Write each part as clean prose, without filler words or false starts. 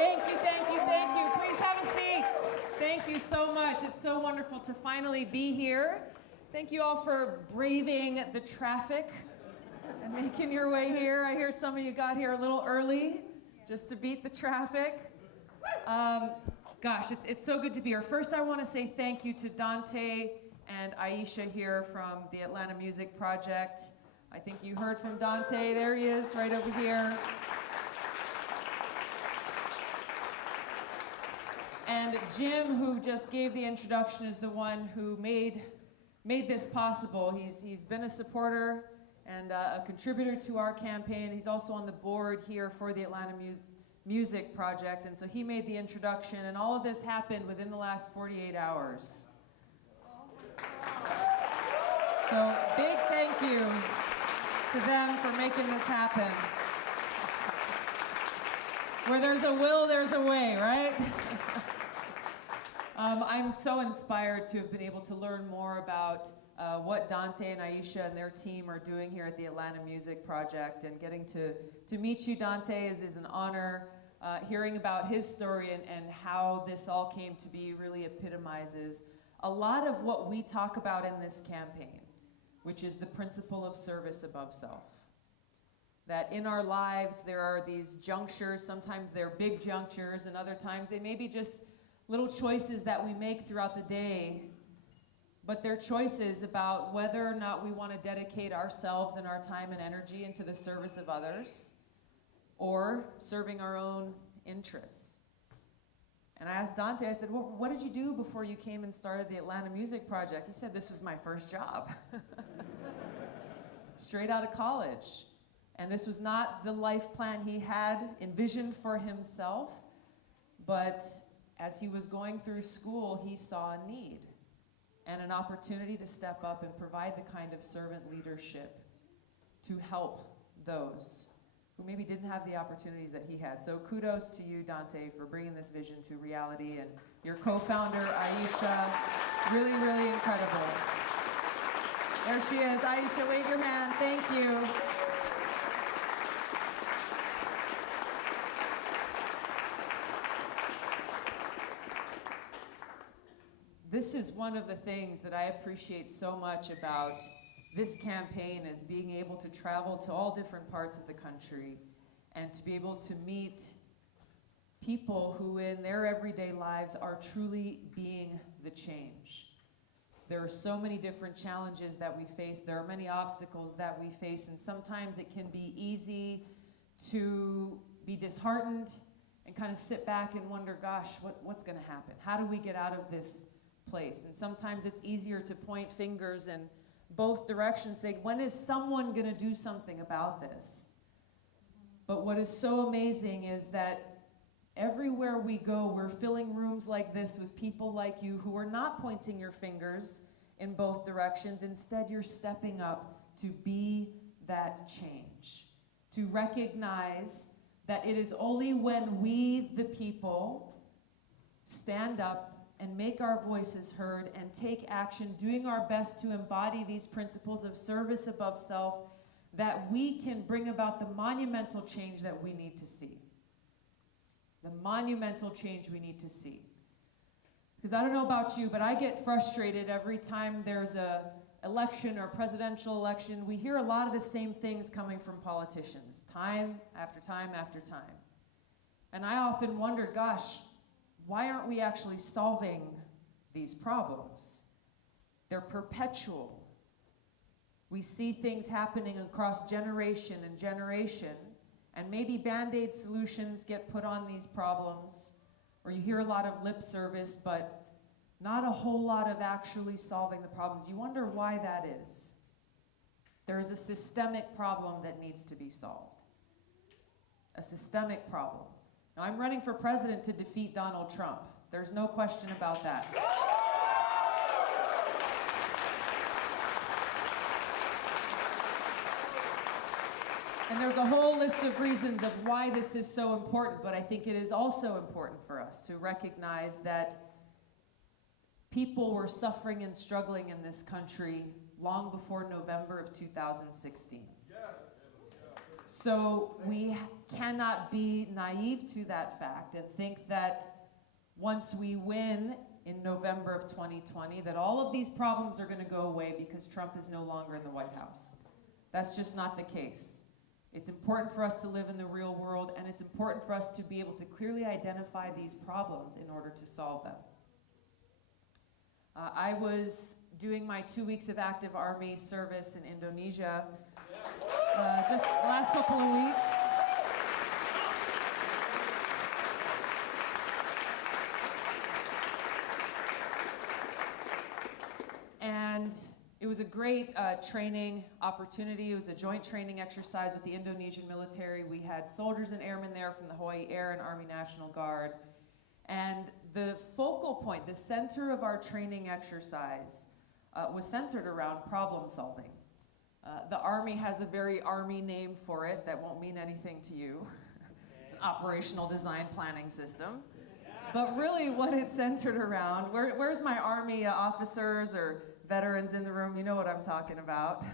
Thank you, thank you, thank you. Please have a seat. Thank you so much. It's so wonderful to finally be here. Thank you all for braving the traffic and making your way here. I hear some of you got here a little early just to beat the traffic. Gosh, it's so good to be here. First, I want to say thank you to Dante and Aisha here from the Atlanta Music Project. I think you heard from Dante. There he is, right over here. And Jim, who just gave the introduction, is the one who made this possible. He's been a supporter and a contributor to our campaign. He's also on the board here for the Atlanta Music Project, and so he made the introduction, and all of this happened within the last 48 hours. So big thank you to them for making this happen. Where there's a will, there's a way, right? I'm so inspired to have been able to learn more about what Dante and Aisha and their team are doing here at the Atlanta Music Project, and getting to meet you, Dante, is an honor. Hearing about his story and how this all came to be really epitomizes a lot of what we talk about in this campaign, which is the principle of service above self. That in our lives there are these junctures, sometimes they're big junctures, and other times they may be just little choices that we make throughout the day, but they're choices about whether or not we want to dedicate ourselves and our time and energy into the service of others or serving our own interests. And I asked Dante, I said, well, what did you do before you came and started the Atlanta Music Project? He said, this was my first job. Straight out of college. And this was not the life plan he had envisioned for himself, but as he was going through school, he saw a need and an opportunity to step up and provide the kind of servant leadership to help those who maybe didn't have the opportunities that he had. So kudos to you, Dante, for bringing this vision to reality, and your co-founder, Aisha, really, really incredible. There she is. Aisha, wave your hand. Thank you. This is one of the things that I appreciate so much about this campaign, is being able to travel to all different parts of the country and to be able to meet people who in their everyday lives are truly being the change. There are so many different challenges that we face. There are many obstacles that we face, and sometimes it can be easy to be disheartened and kind of sit back and wonder, gosh, what's going to happen? How do we get out of this place? And sometimes it's easier to point fingers in both directions, saying, when is someone going to do something about this? But what is so amazing is that everywhere we go, we're filling rooms like this with people like you who are not pointing your fingers in both directions. Instead, you're stepping up to be that change, to recognize that it is only when we, the people, stand up and make our voices heard and take action, doing our best to embody these principles of service above self, that we can bring about the monumental change that we need to see. The monumental change we need to see. Because I don't know about you, but I get frustrated every time there's a election or presidential election. We hear a lot of the same things coming from politicians, time after time after time. And I often wonder, gosh, why aren't we actually solving these problems? They're perpetual. We see things happening across generation and generation, and maybe Band-Aid solutions get put on these problems, or you hear a lot of lip service, but not a whole lot of actually solving the problems. You wonder why that is. There is a systemic problem that needs to be solved. A systemic problem. Now, I'm running for president to defeat Donald Trump. There's no question about that. And there's a whole list of reasons of why this is so important, but I think it is also important for us to recognize that people were suffering and struggling in this country long before November of 2016. So we cannot be naive to that fact and think that once we win in November of 2020, that all of these problems are going to go away because Trump is no longer in the White House. That's just not the case. It's important for us to live in the real world, and it's important for us to be able to clearly identify these problems in order to solve them. I was doing my 2 weeks of active army service in Indonesia just the last couple of weeks. And it was a great training opportunity. It was a joint training exercise with the Indonesian military. We had soldiers and airmen there from the Hawaii Air and Army National Guard. And the focal point, the center of our training exercise was centered around problem solving. The Army has a very Army name for it that won't mean anything to you. It's an operational design planning system. But really what it's centered around, where's my Army officers or veterans in the room? You know what I'm talking about.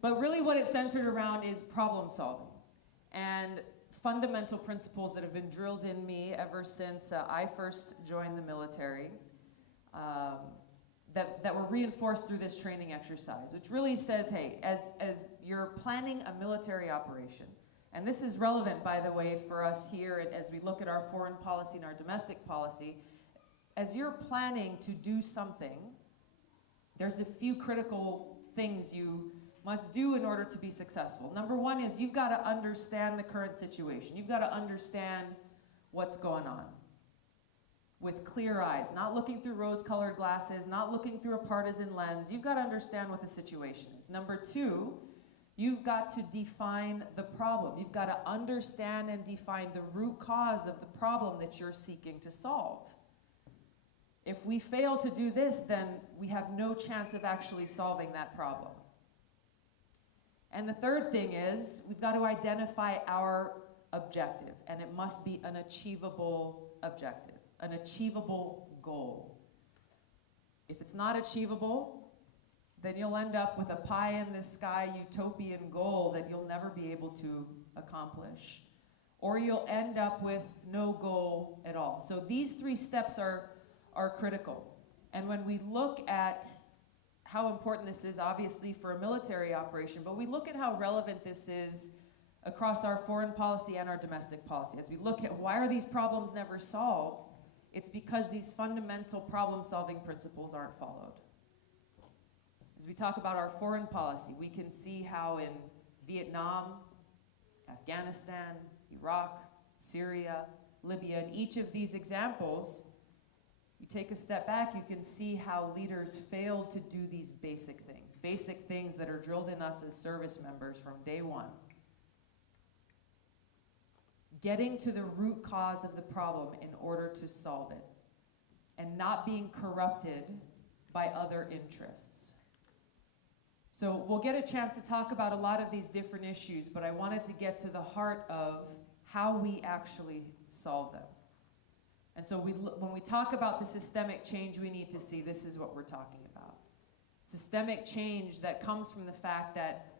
But really what it's centered around is problem solving and fundamental principles that have been drilled in me ever since I first joined the military, that were reinforced through this training exercise, which really says, hey, as you're planning a military operation, and this is relevant, by the way, for us here, and as we look at our foreign policy and our domestic policy, as you're planning to do something, there's a few critical things you must do in order to be successful. Number one is you've got to understand the current situation. You've got to understand what's going on with clear eyes, not looking through rose-colored glasses, not looking through a partisan lens. You've got to understand what the situation is. Number two, you've got to define the problem. You've got to understand and define the root cause of the problem that you're seeking to solve. If we fail to do this, then we have no chance of actually solving that problem. And the third thing is, we've got to identify our objective, and it must be an achievable objective, an achievable goal. If it's not achievable, then you'll end up with a pie-in-the-sky utopian goal that you'll never be able to accomplish, or you'll end up with no goal at all. So these three steps are critical. And when we look at how important this is, obviously, for a military operation, but we look at how relevant this is across our foreign policy and our domestic policy. As we look at why are these problems never solved, it's because these fundamental problem-solving principles aren't followed. As we talk about our foreign policy, we can see how in Vietnam, Afghanistan, Iraq, Syria, Libya, in each of these examples, you take a step back, you can see how leaders failed to do these basic things that are drilled in us as service members from day one. Getting to the root cause of the problem in order to solve it, and not being corrupted by other interests. So we'll get a chance to talk about a lot of these different issues, but I wanted to get to the heart of how we actually solve them. And so when we talk about the systemic change we need to see, this is what we're talking about. Systemic change that comes from the fact that,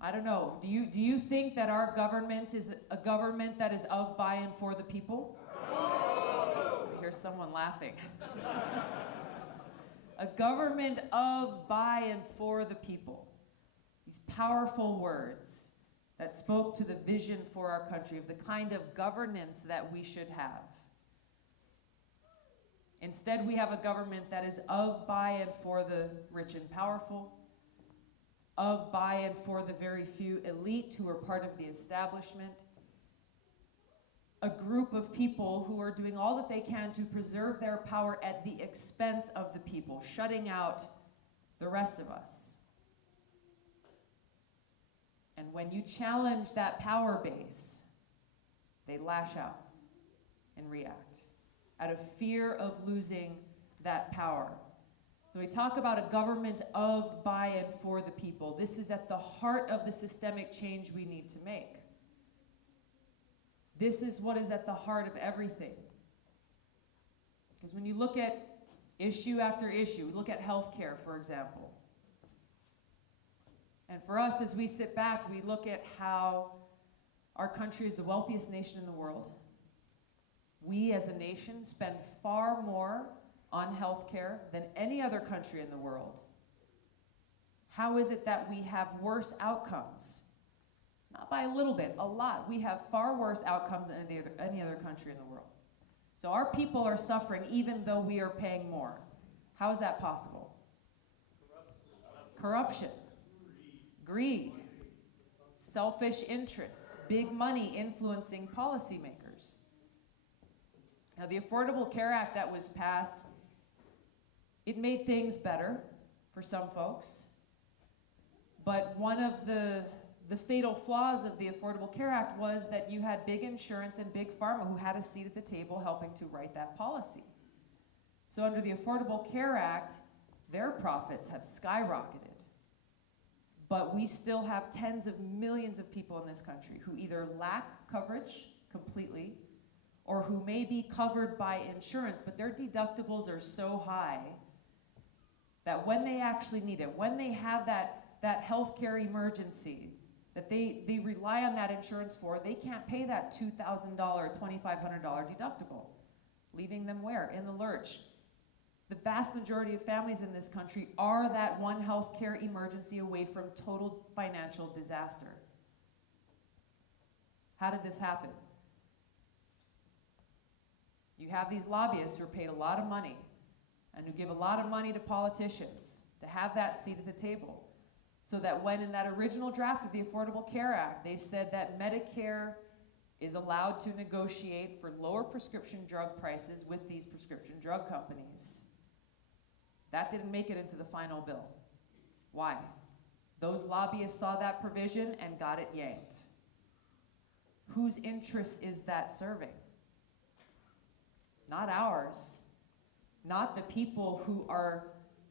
I don't know, do you think that our government is a government that is of, by, and for the people? I hear someone laughing. A government of, by, and for the people. These powerful words that spoke to the vision for our country of the kind of governance that we should have. Instead, we have a government that is of, by, and for the rich and powerful, of, by, and for the very few elite who are part of the establishment, a group of people who are doing all that they can to preserve their power at the expense of the people, shutting out the rest of us. And when you challenge that power base, they lash out and react out of fear of losing that power. So we talk about a government of, by, and for the people. This is at the heart of the systemic change we need to make. This is what is at the heart of everything. Because when you look at issue after issue, look at healthcare, for example. And for us, as we sit back, we look at how our country is the wealthiest nation in the world. We as a nation spend far more on healthcare than any other country in the world. How is it that we have worse outcomes? Not by a little bit, a lot. We have far worse outcomes than any other country in the world. So our people are suffering even though we are paying more. How is that possible? Corruption. Greed. Selfish interests. Big money influencing policymakers. Now, the Affordable Care Act that was passed, it made things better for some folks. But one of the fatal flaws of the Affordable Care Act was that you had big insurance and big pharma who had a seat at the table helping to write that policy. So under the Affordable Care Act, their profits have skyrocketed. But we still have tens of millions of people in this country who either lack coverage completely or who may be covered by insurance, but their deductibles are so high that when they actually need it, when they have that healthcare emergency that they rely on that insurance for, they can't pay that $2,000, $2,500 deductible, leaving them where? In the lurch. The vast majority of families in this country are that one healthcare emergency away from total financial disaster. How did this happen? You have these lobbyists who are paid a lot of money and who give a lot of money to politicians to have that seat at the table. So that when in that original draft of the Affordable Care Act, they said that Medicare is allowed to negotiate for lower prescription drug prices with these prescription drug companies. That didn't make it into the final bill. Why? Those lobbyists saw that provision and got it yanked. Whose interest is that serving? Not ours. Not the people who are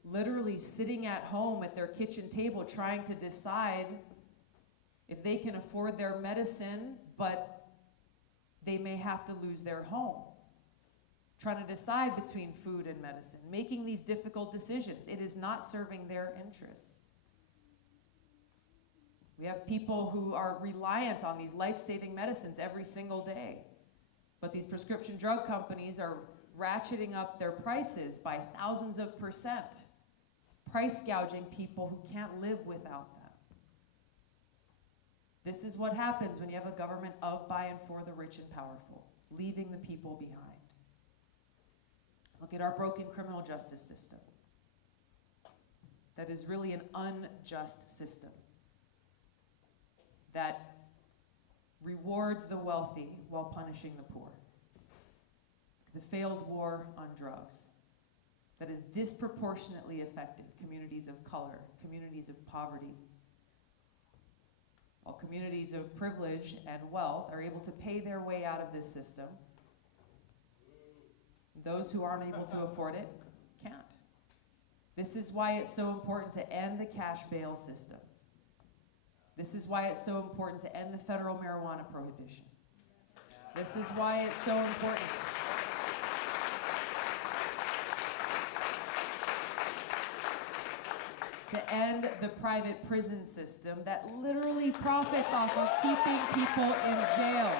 literally sitting at home at their kitchen table trying to decide if they can afford their medicine, but they may have to lose their home. Trying to decide between food and medicine, making these difficult decisions. It is not serving their interests. We have people who are reliant on these life-saving medicines every single day. But these prescription drug companies are ratcheting up their prices by thousands of %, price gouging people who can't live without them. This is what happens when you have a government of, by, and for the rich and powerful, leaving the people behind. Look at our broken criminal justice system. That is really an unjust system that rewards the wealthy while punishing the poor. The failed war on drugs that has disproportionately affected communities of color, communities of poverty, while communities of privilege and wealth are able to pay their way out of this system. Those who aren't able to afford it can't. This is why it's so important to end the cash bail system. This is why it's so important to end the federal marijuana prohibition. This is why it's so important to end the private prison system that literally profits off of keeping people in jail.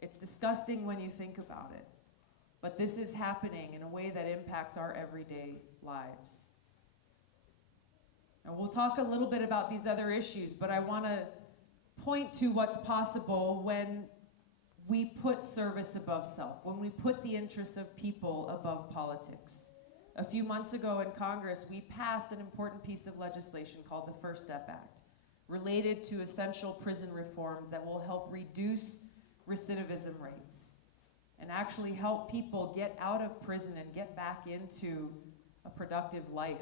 It's disgusting when you think about it, but this is happening in a way that impacts our everyday lives. And we'll talk a little bit about these other issues, but I want to point to what's possible when we put service above self, when we put the interests of people above politics. A few months ago in Congress, we passed an important piece of legislation called the First Step Act, related to essential prison reforms that will help reduce recidivism rates and actually help people get out of prison and get back into a productive life,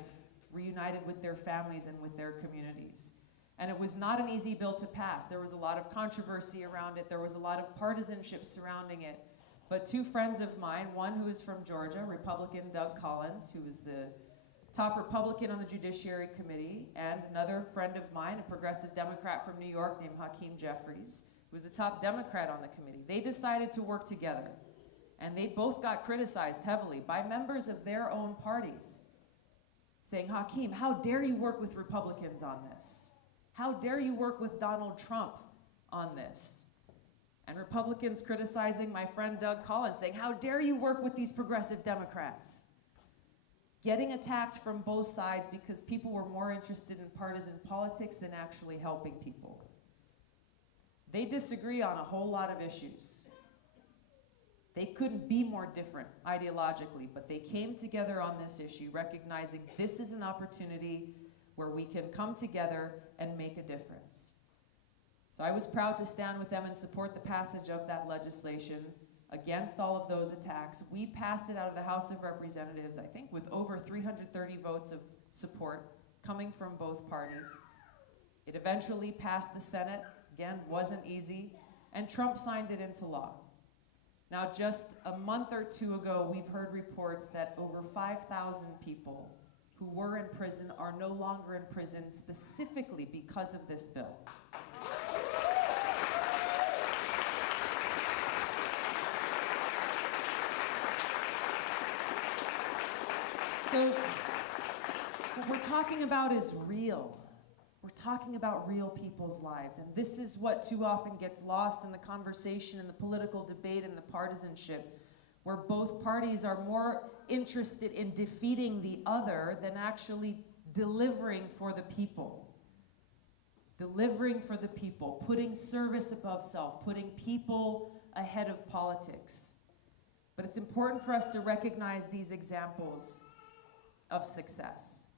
reunited with their families and with their communities. And it was not an easy bill to pass. There was a lot of controversy around it. There was a lot of partisanship surrounding it. But two friends of mine, one who is from Georgia, Republican Doug Collins, who was the top Republican on the Judiciary Committee, and another friend of mine, a progressive Democrat from New York named Hakeem Jeffries, who was the top Democrat on the committee. They decided to work together And they both got criticized heavily by members of their own parties, saying, Hakeem, how dare you work with Republicans on this? How dare you work with Donald Trump on this? And Republicans criticizing my friend Doug Collins, saying, how dare you work with these progressive Democrats? Getting attacked from both sides because people were more interested in partisan politics than actually helping people. They disagree on a whole lot of issues. They couldn't be more different ideologically, but they came together on this issue, recognizing this is an opportunity where we can come together and make a difference. So I was proud to stand with them and support the passage of that legislation against all of those attacks. We passed it out of the House of Representatives, I think, with over 330 votes of support coming from both parties. It eventually passed the Senate. Again, wasn't easy. And Trump signed it into law. Now, just a month or two ago, we've heard reports that over 5,000 people who were in prison are no longer in prison specifically because of this bill. So what we're talking about is real. We're talking about real people's lives. And this is what too often gets lost in the conversation, in the political debate, and the partisanship, where both parties are more interested in defeating the other than actually delivering for the people. Delivering for the people, putting service above self, putting people ahead of politics. But it's important for us to recognize these examples of success,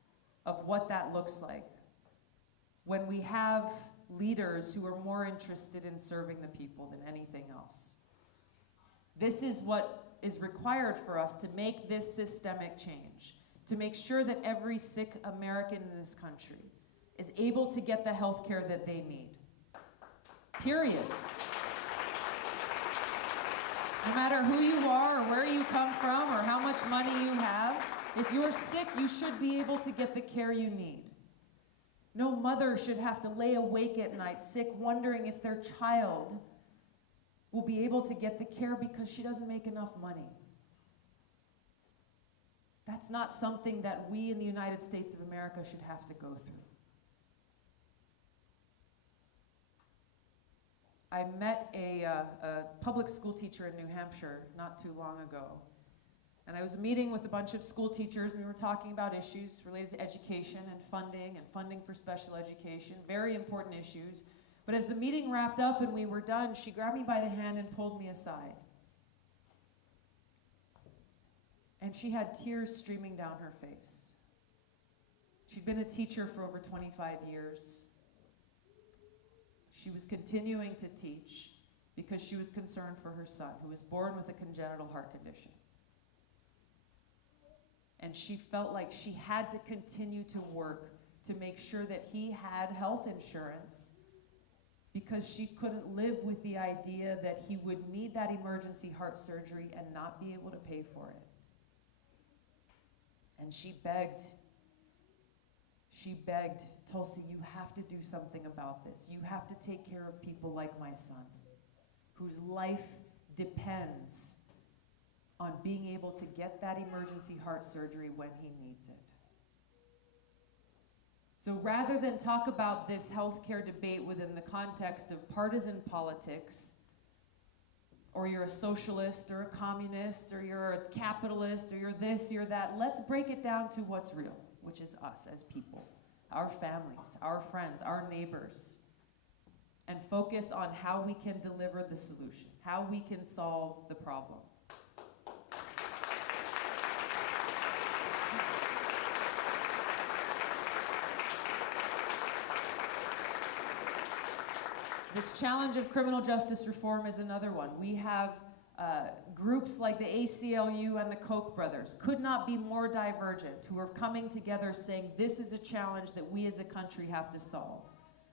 of what that looks like, when we have leaders who are more interested in serving the people than anything else. This is what is required for us to make this systemic change, to make sure that every sick American in this country is able to get the health care that they need. Period. No matter who you are or where you come from or how much money you have, if you're sick, you should be able to get the care you need. No mother should have to lay awake at night sick, wondering if their child will be able to get the care because she doesn't make enough money. That's not something that we in the United States of America should have to go through. I met a public school teacher in New Hampshire not too long ago. And I was meeting with a bunch of school teachers, and we were talking about issues related to education and funding for special education, very important issues. But as the meeting wrapped up and we were done, she grabbed me by the hand and pulled me aside. And she had tears streaming down her face. She'd been a teacher for over 25 years. She was continuing to teach because she was concerned for her son, who was born with a congenital heart condition. And she felt like she had to continue to work to make sure that he had health insurance because she couldn't live with the idea that he would need that emergency heart surgery and not be able to pay for it. And she begged, Tulsi, you have to do something about this. You have to take care of people like my son, whose life depends on being able to get that emergency heart surgery when he needs it. So rather than talk about this healthcare debate within the context of partisan politics, or you're a socialist or a communist or you're a capitalist or you're this, you're that, let's break it down to what's real, which is us as people, our families, our friends, our neighbors, and focus on how we can deliver the solution, how we can solve the problem. This challenge of criminal justice reform is another one. We have groups like the ACLU and the Koch brothers, could not be more divergent, who are coming together saying this is a challenge that we as a country have to solve.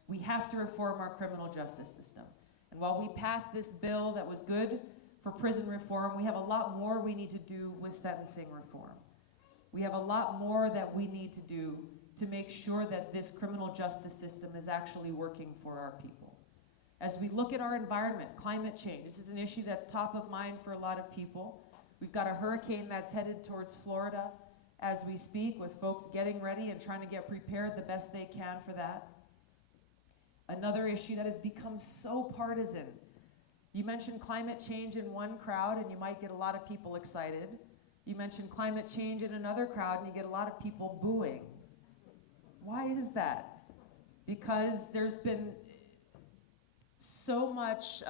We have to reform our criminal justice system. And while we passed this bill that was good for prison reform, we have a lot more we need to do with sentencing reform. We have a lot more that we need to do to make sure that this criminal justice system is actually working for our people. As we look at our environment, climate change, this is an issue that's top of mind for a lot of people. We've got a hurricane that's headed towards Florida as we speak, with folks getting ready and trying to get prepared the best they can for that. Another issue that has become so partisan. You mention climate change in one crowd and you might get a lot of people excited. You mention climate change in another crowd and you get a lot of people booing. Why is that? Because there's been so much,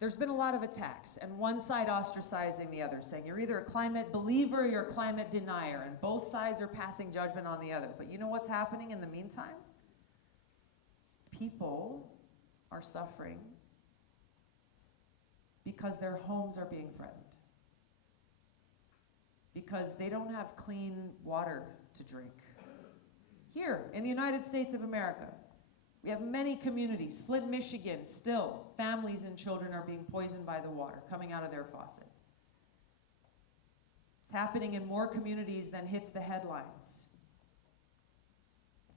there's been a lot of attacks, and one side ostracizing the other, saying you're either a climate believer or you're a climate denier, and both sides are passing judgment on the other. But you know what's happening in the meantime? People are suffering because their homes are being threatened, because they don't have clean water to drink. Here in the United States of America, we have many communities. Flint, Michigan, still, families and children are being poisoned by the water coming out of their faucet. It's happening in more communities than hits the headlines.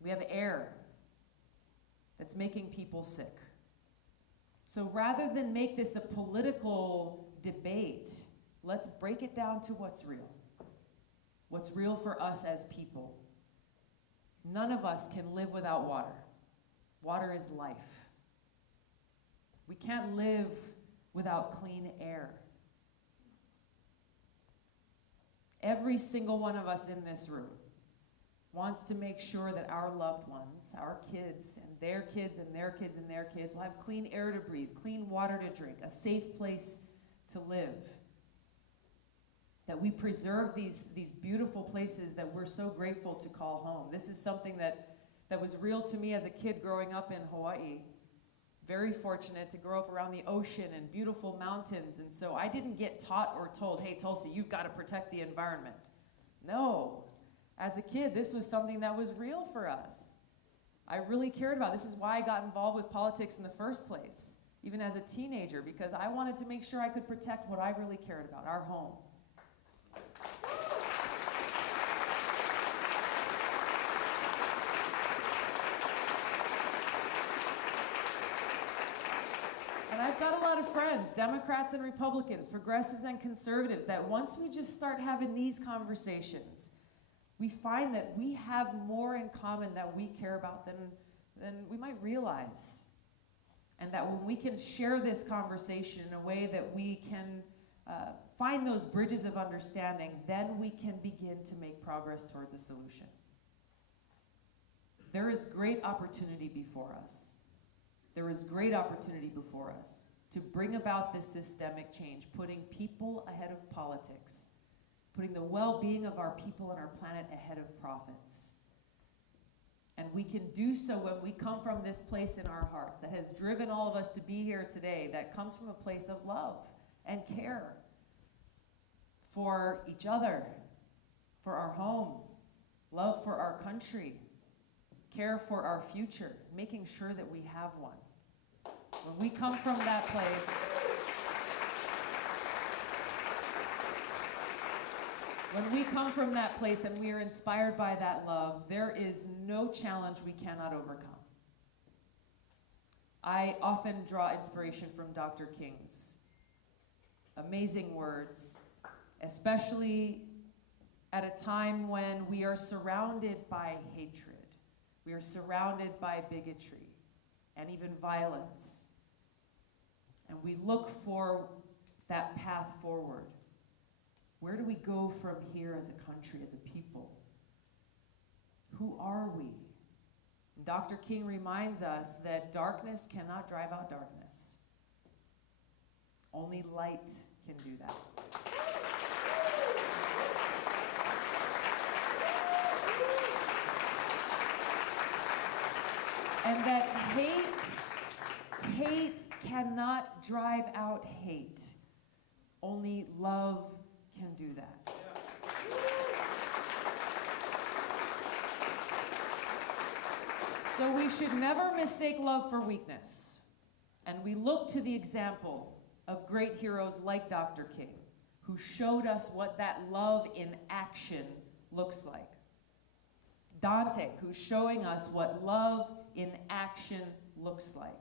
We have air that's making people sick. So rather than make this a political debate, let's break it down to what's real. What's real for us as people. None of us can live without water. Water is life. We can't live without clean air. Every single one of us in this room wants to make sure that our loved ones, our kids and their kids and their kids and their kids will have clean air to breathe, clean water to drink, a safe place to live. That we preserve these beautiful places that we're so grateful to call home. This is something that was real to me as a kid growing up in Hawaii. Very fortunate to grow up around the ocean and beautiful mountains. And so I didn't get taught or told, hey, Tulsi, you've got to protect the environment. No. As a kid, this was something that was real for us. I really cared about it. This is why I got involved with politics in the first place, even as a teenager, because I wanted to make sure I could protect what I really cared about, our home. And I've got a lot of friends, Democrats and Republicans, progressives and conservatives, that once we just start having these conversations, we find that we have more in common that we care about than we might realize. And that when we can share this conversation in a way that we can find those bridges of understanding, then we can begin to make progress towards a solution. There is great opportunity before us. There is great opportunity before us to bring about this systemic change, putting people ahead of politics, putting the well-being of our people and our planet ahead of profits. And we can do so when we come from this place in our hearts that has driven all of us to be here today, that comes from a place of love and care for each other, for our home, love for our country, care for our future, making sure that we have one. When we come from that place, and we are inspired by that love, there is no challenge we cannot overcome. I often draw inspiration from Dr. King's amazing words, especially at a time when we are surrounded by hatred, we are surrounded by bigotry and even violence. And we look for that path forward. Where do we go from here as a country, as a people? Who are we? And Dr. King reminds us that darkness cannot drive out darkness. Only light can do that. And that hate cannot drive out hate. Only love can do that. So we should never mistake love for weakness. And we look to the example of great heroes like Dr. King, who showed us what that love in action looks like. Dante, who's showing us what love in action looks like.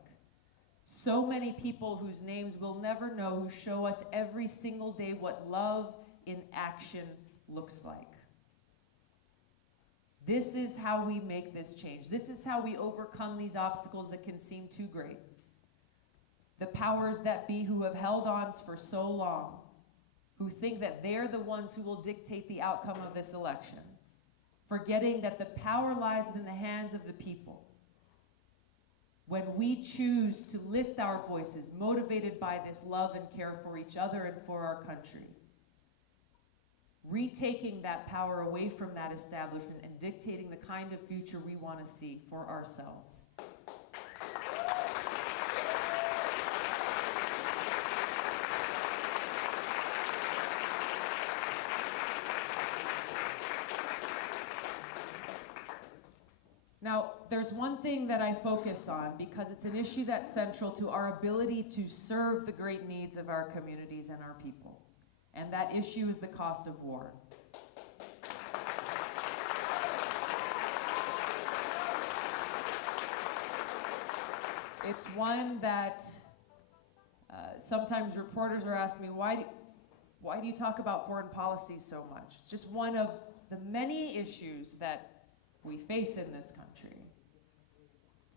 So many people whose names we'll never know, who show us every single day what love in action looks like. This is how we make this change. This is how we overcome these obstacles that can seem too great. The powers that be who have held on for so long, who think that they're the ones who will dictate the outcome of this election, forgetting that the power lies within the hands of the people. When we choose to lift our voices, motivated by this love and care for each other and for our country, retaking that power away from that establishment and dictating the kind of future we want to see for ourselves. Now, there's one thing that I focus on because it's an issue that's central to our ability to serve the great needs of our communities and our people. And that issue is the cost of war. It's one that sometimes reporters are asking me, why do you talk about foreign policy so much? It's just one of the many issues that we face in this country.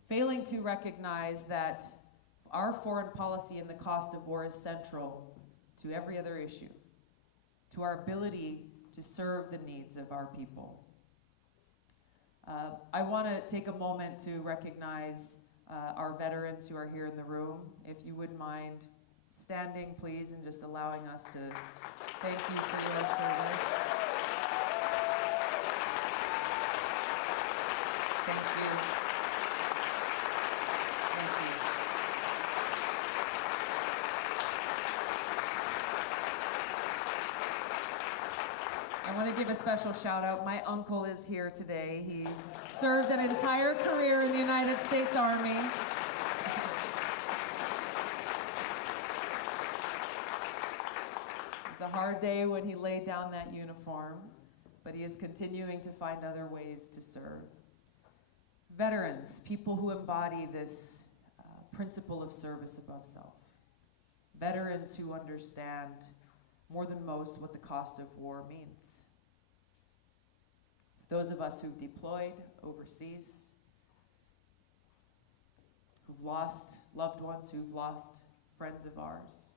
Failing to recognize that our foreign policy and the cost of war is central to every other issue, to our ability to serve the needs of our people. I want to take a moment to recognize our veterans who are here in the room. If you wouldn't mind standing, please, and just allowing us to thank you for your service. Thank you. Thank you. I want to give a special shout out. My uncle is here today. He served an entire career in the United States Army. It was a hard day when he laid down that uniform, but he is continuing to find other ways to serve. Veterans, people who embody this principle of service above self. Veterans who understand more than most what the cost of war means. Those of us who've deployed overseas, who've lost loved ones, who've lost friends of ours.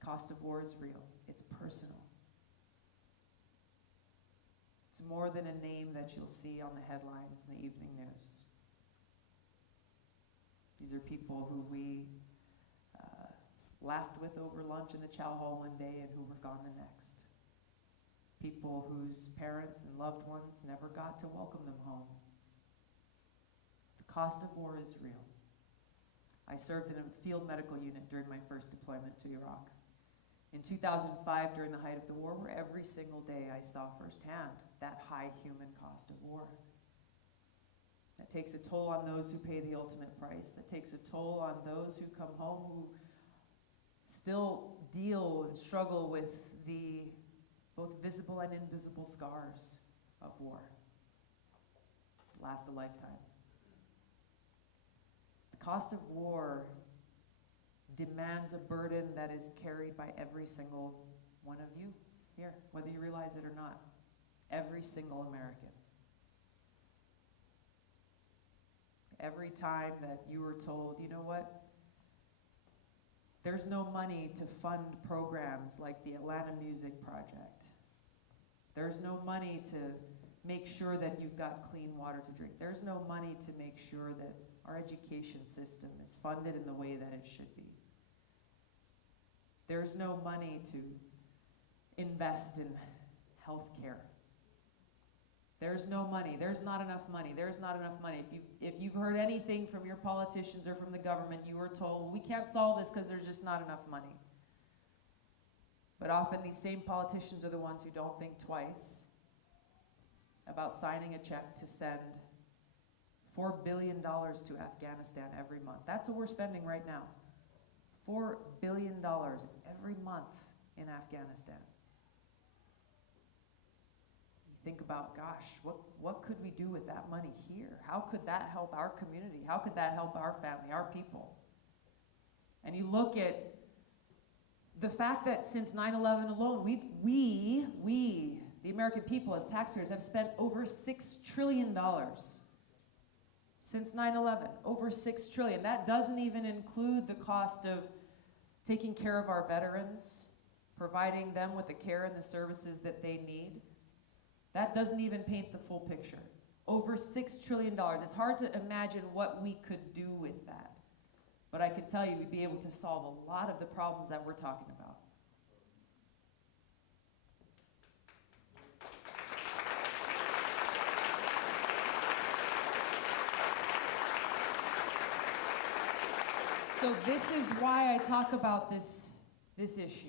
The cost of war is real. It's personal. It's more than a name that you'll see on the headlines in the evening news. These are people who we laughed with over lunch in the chow hall one day and who were gone the next. People whose parents and loved ones never got to welcome them home. The cost of war is real. I served in a field medical unit during my first deployment to Iraq. In 2005, during the height of the war, where every single day I saw firsthand that high human cost of war. That takes a toll on those who pay the ultimate price. That takes a toll on those who come home who still deal and struggle with the both visible and invisible scars of war. Last a lifetime. The cost of war demands a burden that is carried by every single one of you here, whether you realize it or not. Every single American. Every time that you were told, you know what? There's no money to fund programs like the Atlanta Music Project. There's no money to make sure that you've got clean water to drink. There's no money to make sure that our education system is funded in the way that it should be. There's no money to invest in health care. There's no money. There's not enough money. There's not enough money. If you've heard anything from your politicians or from the government, you were told, well, we can't solve this because there's just not enough money. But often these same politicians are the ones who don't think twice about signing a check to send $4 billion to Afghanistan every month. That's what we're spending right now. $4 billion every month in Afghanistan. You think about, gosh, what could we do with that money here? How could that help our community? How could that help our family, our people? And you look at the fact that since 9/11 alone, we, the American people as taxpayers, have spent over $6 trillion since 9/11, over $6 trillion. That doesn't even include the cost of taking care of our veterans, providing them with the care and the services that they need. That doesn't even paint the full picture. Over $6 trillion. It's hard to imagine what we could do with that. But I can tell you we'd be able to solve a lot of the problems that we're talking about. So this is why I talk about this issue.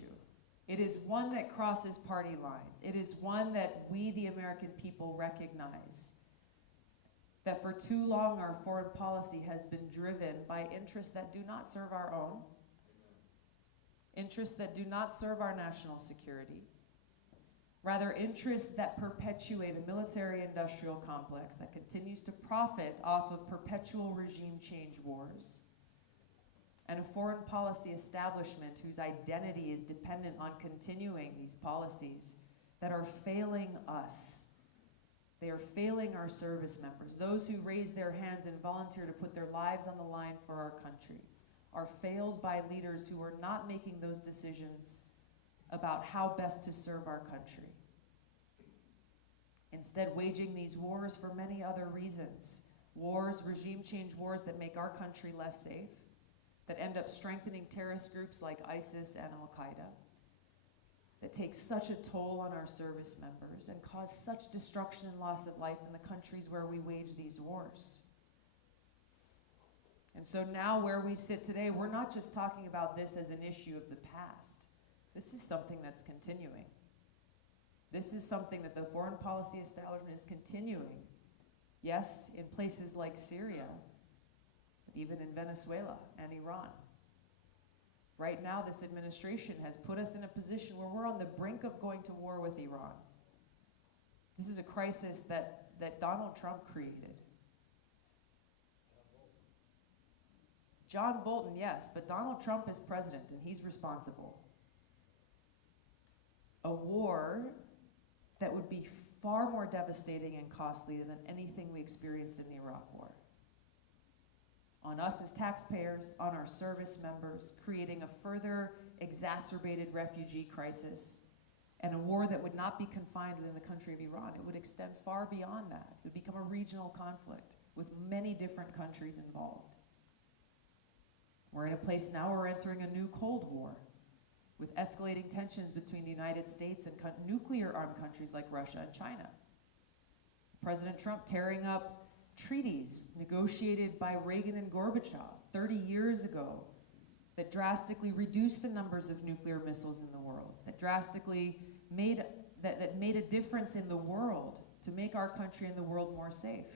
It is one that crosses party lines. It is one that we, the American people, recognize. That for too long our foreign policy has been driven by interests that do not serve our own, interests that do not serve our national security, rather interests that perpetuate a military-industrial complex that continues to profit off of perpetual regime change wars, and a foreign policy establishment whose identity is dependent on continuing these policies that are failing us. They are failing our service members. Those who raise their hands and volunteer to put their lives on the line for our country are failed by leaders who are not making those decisions about how best to serve our country. Instead, waging these wars for many other reasons. Wars, regime change wars that make our country less safe, that end up strengthening terrorist groups like ISIS and Al-Qaeda, that take such a toll on our service members and cause such destruction and loss of life in the countries where we wage these wars. And so now where we sit today, we're not just talking about this as an issue of the past. This is something that's continuing. This is something that the foreign policy establishment is continuing. Yes, in places like Syria, but even in Venezuela and Iran. Right now, this administration has put us in a position where we're on the brink of going to war with Iran. This is a crisis that Donald Trump created. John Bolton, yes, but Donald Trump is president and he's responsible. A war that would be far more devastating and costly than anything we experienced in the Iraq War. On us as taxpayers, on our service members, creating a further exacerbated refugee crisis, and a war that would not be confined within the country of Iran. It would extend far beyond that. It would become a regional conflict with many different countries involved. We're in a place now where we're entering a new Cold War with escalating tensions between the United States and nuclear-armed countries like Russia and China. President Trump tearing up treaties negotiated by Reagan and Gorbachev 30 years ago that drastically reduced the numbers of nuclear missiles in the world, that drastically made a difference in the world to make our country and the world more safe.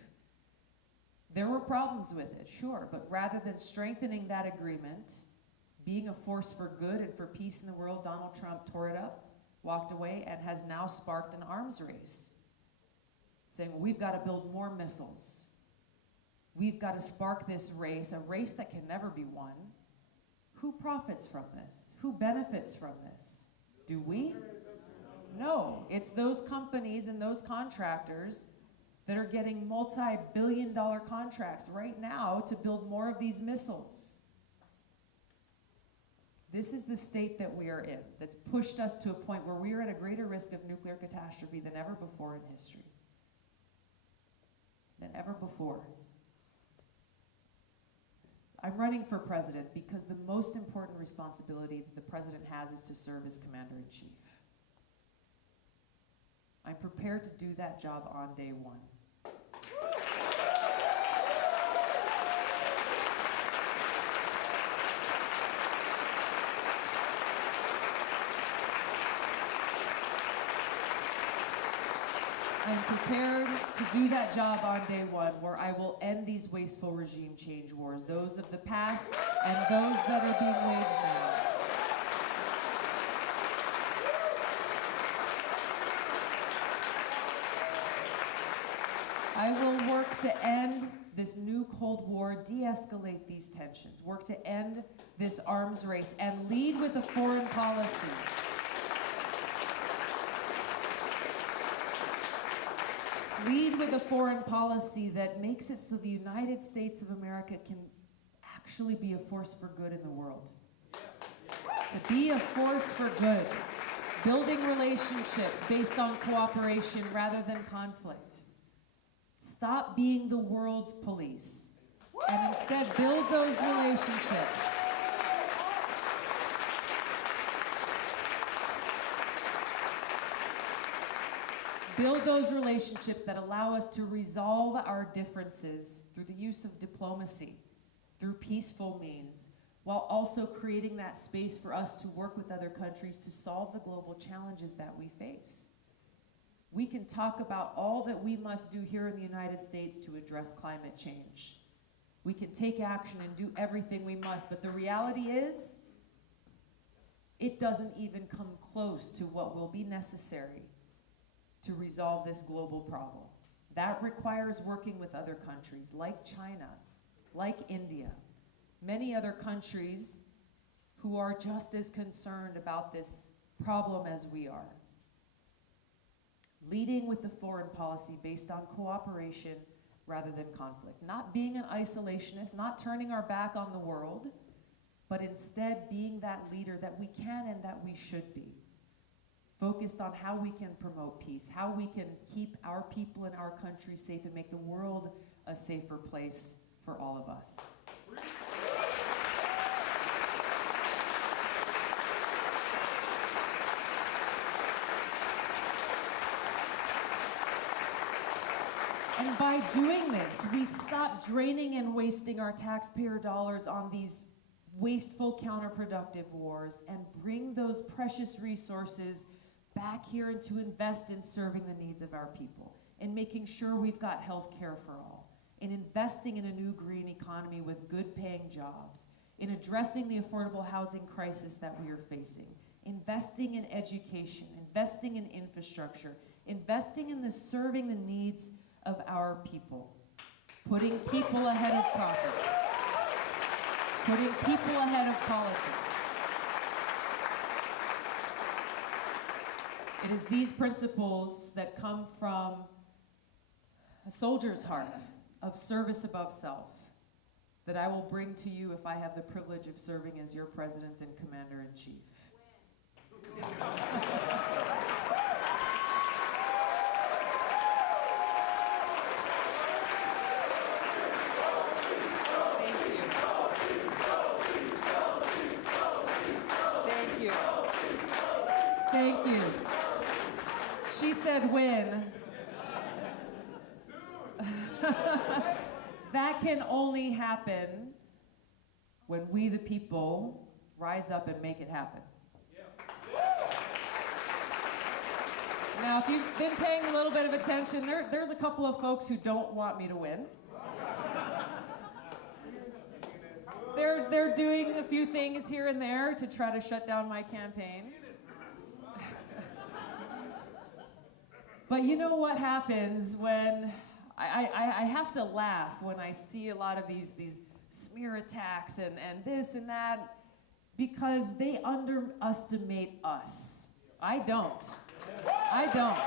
There were problems with it, sure, but rather than strengthening that agreement, being a force for good and for peace in the world, Donald Trump tore it up, walked away, and has now sparked an arms race, saying, well, we've got to build more missiles. We've got to spark this race, a race that can never be won. Who profits from this? Who benefits from this? Do we? No, it's those companies and those contractors that are getting multi-billion-dollar contracts right now to build more of these missiles. This is the state that we are in, that's pushed us to a point where we are at a greater risk of nuclear catastrophe than ever before in history. Than ever before. I'm running for president because the most important responsibility that the president has is to serve as commander-in-chief. I'm prepared to do that job on day one. I'm prepared to do that job on day one, where I will end these wasteful regime change wars, those of the past and those that are being waged now. I will work to end this new Cold War, de-escalate these tensions, work to end this arms race, and lead with a foreign policy. Lead with a foreign policy that makes it so the United States of America can actually be a force for good in the world. To be a force for good. Building relationships based on cooperation rather than conflict. Stop being the world's police and instead build those relationships. Build those relationships that allow us to resolve our differences through the use of diplomacy, through peaceful means, while also creating that space for us to work with other countries to solve the global challenges that we face. We can talk about all that we must do here in the United States to address climate change. We can take action and do everything we must, but the reality is, it doesn't even come close to what will be necessary to resolve this global problem. That requires working with other countries like China, like India, many other countries who are just as concerned about this problem as we are. Leading with the foreign policy based on cooperation rather than conflict. Not being an isolationist, not turning our back on the world, but instead being that leader that we can and that we should be. Focused on how we can promote peace, how we can keep our people and our country safe and make the world a safer place for all of us. And by doing this, we stop draining and wasting our taxpayer dollars on these wasteful, counterproductive wars and bring those precious resources back here and to invest in serving the needs of our people, in making sure we've got health care for all, in investing in a new green economy with good paying jobs, in addressing the affordable housing crisis that we are facing, investing in education, investing in infrastructure, investing in serving the needs of our people, putting people ahead of profits, putting people ahead of politics. It is these principles that come from a soldier's heart of service above self that I will bring to you if I have the privilege of serving as your president and commander-in-chief. Thank you. She said when. That can only happen when we, the people, rise up and make it happen. Now, if you've been paying a little bit of attention, there's a couple of folks who don't want me to win. They're doing a few things here and there to try to shut down my campaign. But you know what happens when I have to laugh when I see a lot of these smear attacks and this and that, because they underestimate us. I don't. I don't.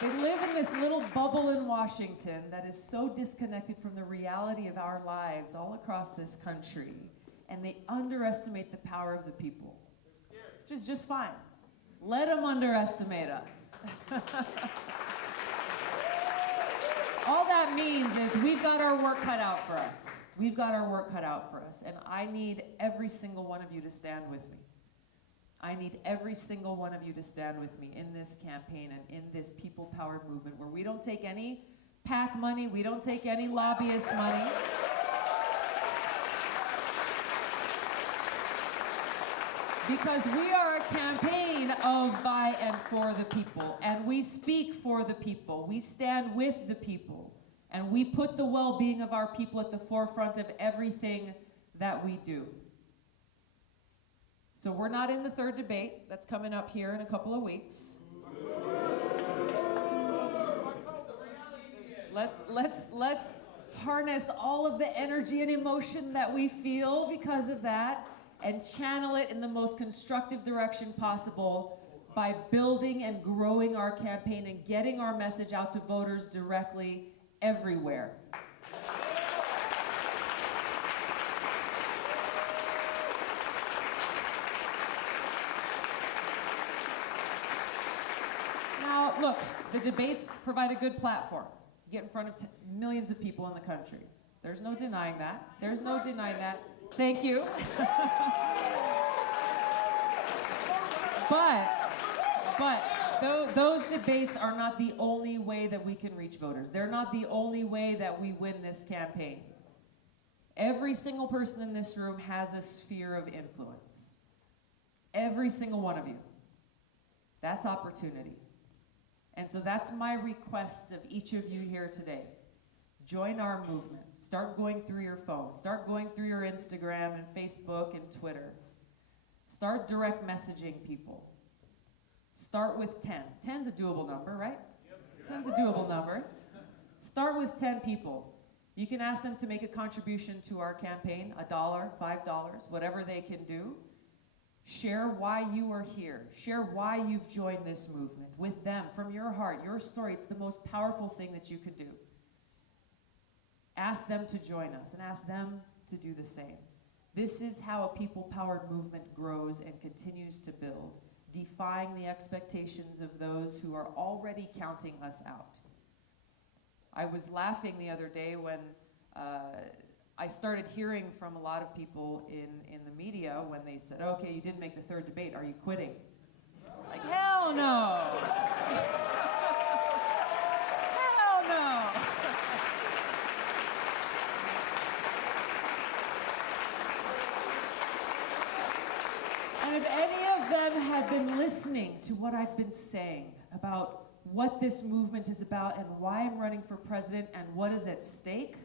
They live in this little bubble in Washington that is so disconnected from the reality of our lives all across this country. And they underestimate the power of the people, which is just fine. Let them underestimate us. All that means is we've got our work cut out for us. We've got our work cut out for us. And I need every single one of you to stand with me. I need every single one of you to stand with me in this campaign and in this people-powered movement where we don't take any PAC money, we don't take any lobbyist money. Because we are a campaign of, by, and for the people. And we speak for the people. We stand with the people. And we put the well-being of our people at the forefront of everything that we do. So So we're not in the third debate. That's coming up here in a couple of weeks. Let's harness all of the energy and emotion that we feel because of that and channel it in the most constructive direction possible by building and growing our campaign and getting our message out to voters directly everywhere. Now, look, the debates provide a good platform. Get in front of millions of people in the country. There's no denying that. There's no denying that. Thank you. But those debates are not the only way that we can reach voters. They're not the only way that we win this campaign. Every single person in this room has a sphere of influence. Every single one of you. That's opportunity. And so that's my request of each of you here today. Join our movement. Start going through your phone. Start going through your Instagram and Facebook and Twitter. Start direct messaging people. Start with 10. 10's a doable number, right? Yep. 10's a doable number. Start with 10 people. You can ask them to make a contribution to our campaign, $1, $5, whatever they can do. Share why you are here. Share why you've joined this movement with them, from your heart, your story. It's the most powerful thing that you can do. Ask them to join us and ask them to do the same. This is how a people-powered movement grows and continues to build, defying the expectations of those who are already counting us out. I was laughing the other day when I started hearing from a lot of people in the media when they said, okay, you didn't make the third debate, are you quitting? Like, hell no! Hell no! And if any of them had been listening to what I've been saying about what this movement is about and why I'm running for president and what is at stake,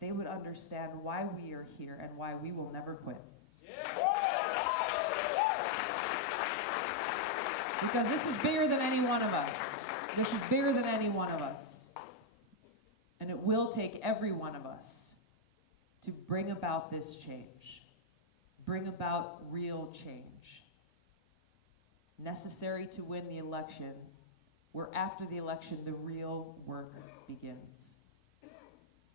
they would understand why we are here and why we will never quit. Because this is bigger than any one of us. This is bigger than any one of us. And it will take every one of us to bring about this change. Bring about real change. Necessary to win the election, where after the election, the real work begins.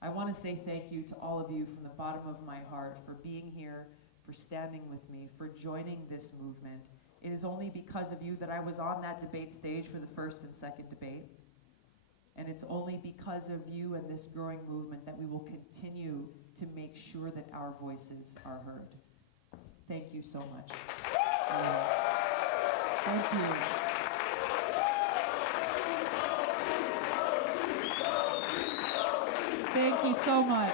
I want to say thank you to all of you from the bottom of my heart for being here, for standing with me, for joining this movement. It is only because of you that I was on that debate stage for the first and second debate. And it's only because of you and this growing movement that we will continue to make sure that our voices are heard. Thank you so much. Thank you. Thank you so much.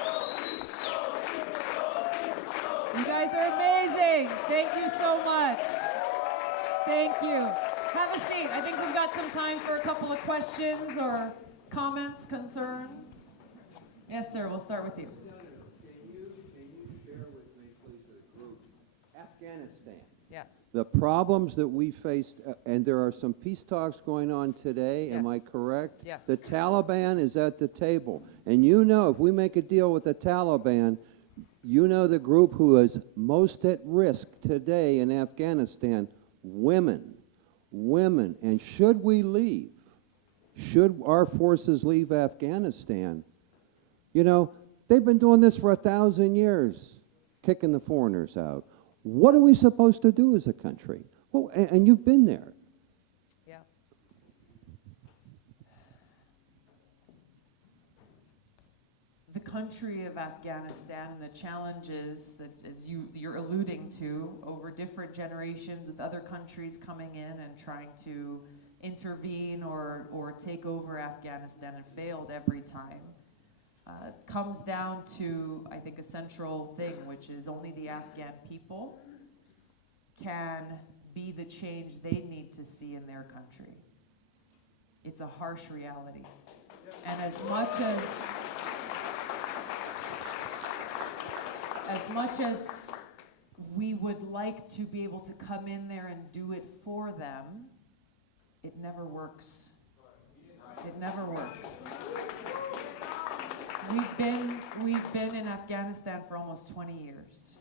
You guys are amazing. Thank you so much. Thank you. Have a seat. I think we've got some time for a couple of questions or comments, concerns. Yes, sir. We'll start with you. Can you share with me, please, the group, Afghanistan? Yes. The problems that we faced, and there are some peace talks going on today, Yes. am I correct? Yes. The Taliban is at the table. And you know, if we make a deal with the Taliban, you know the group who is most at risk today in Afghanistan, women. Women. And should we leave, should our forces leave Afghanistan, you know, they've been doing this for 1,000 years, kicking the foreigners out. What are we supposed to do as a country? Well, and you've been there. Yeah. The country of Afghanistan and the challenges that, as you're alluding to, over different generations with other countries coming in and trying to intervene or take over Afghanistan and failed every time, comes down to, I think, a central thing, which is only the Afghan people can be the change they need to see in their country. It's a harsh reality. And as much as we would like to be able to come in there and do it for them, it never works. It never works. We've been in Afghanistan for almost 20 years.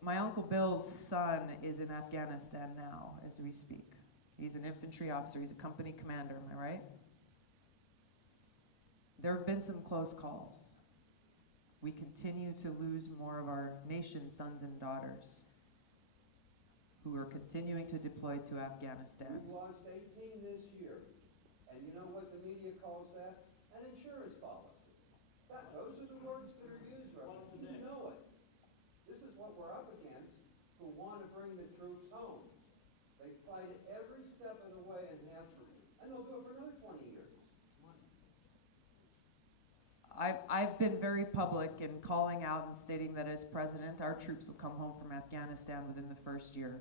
My Uncle Bill's son is in Afghanistan now as we speak. He's an infantry officer, he's a company commander, am I right? There have been some close calls. We continue to lose more of our nation's sons and daughters who are continuing to deploy to Afghanistan. We've lost 18 this year. And you know what the media calls that? An insurance policy. Those are the words that are used right now. You know it. This is what we're up against who want to bring the troops home. They fight it every step of the way and have to. And they'll do it for another 20 years. I've been very public in calling out and stating that as president, our troops will come home from Afghanistan within the first year.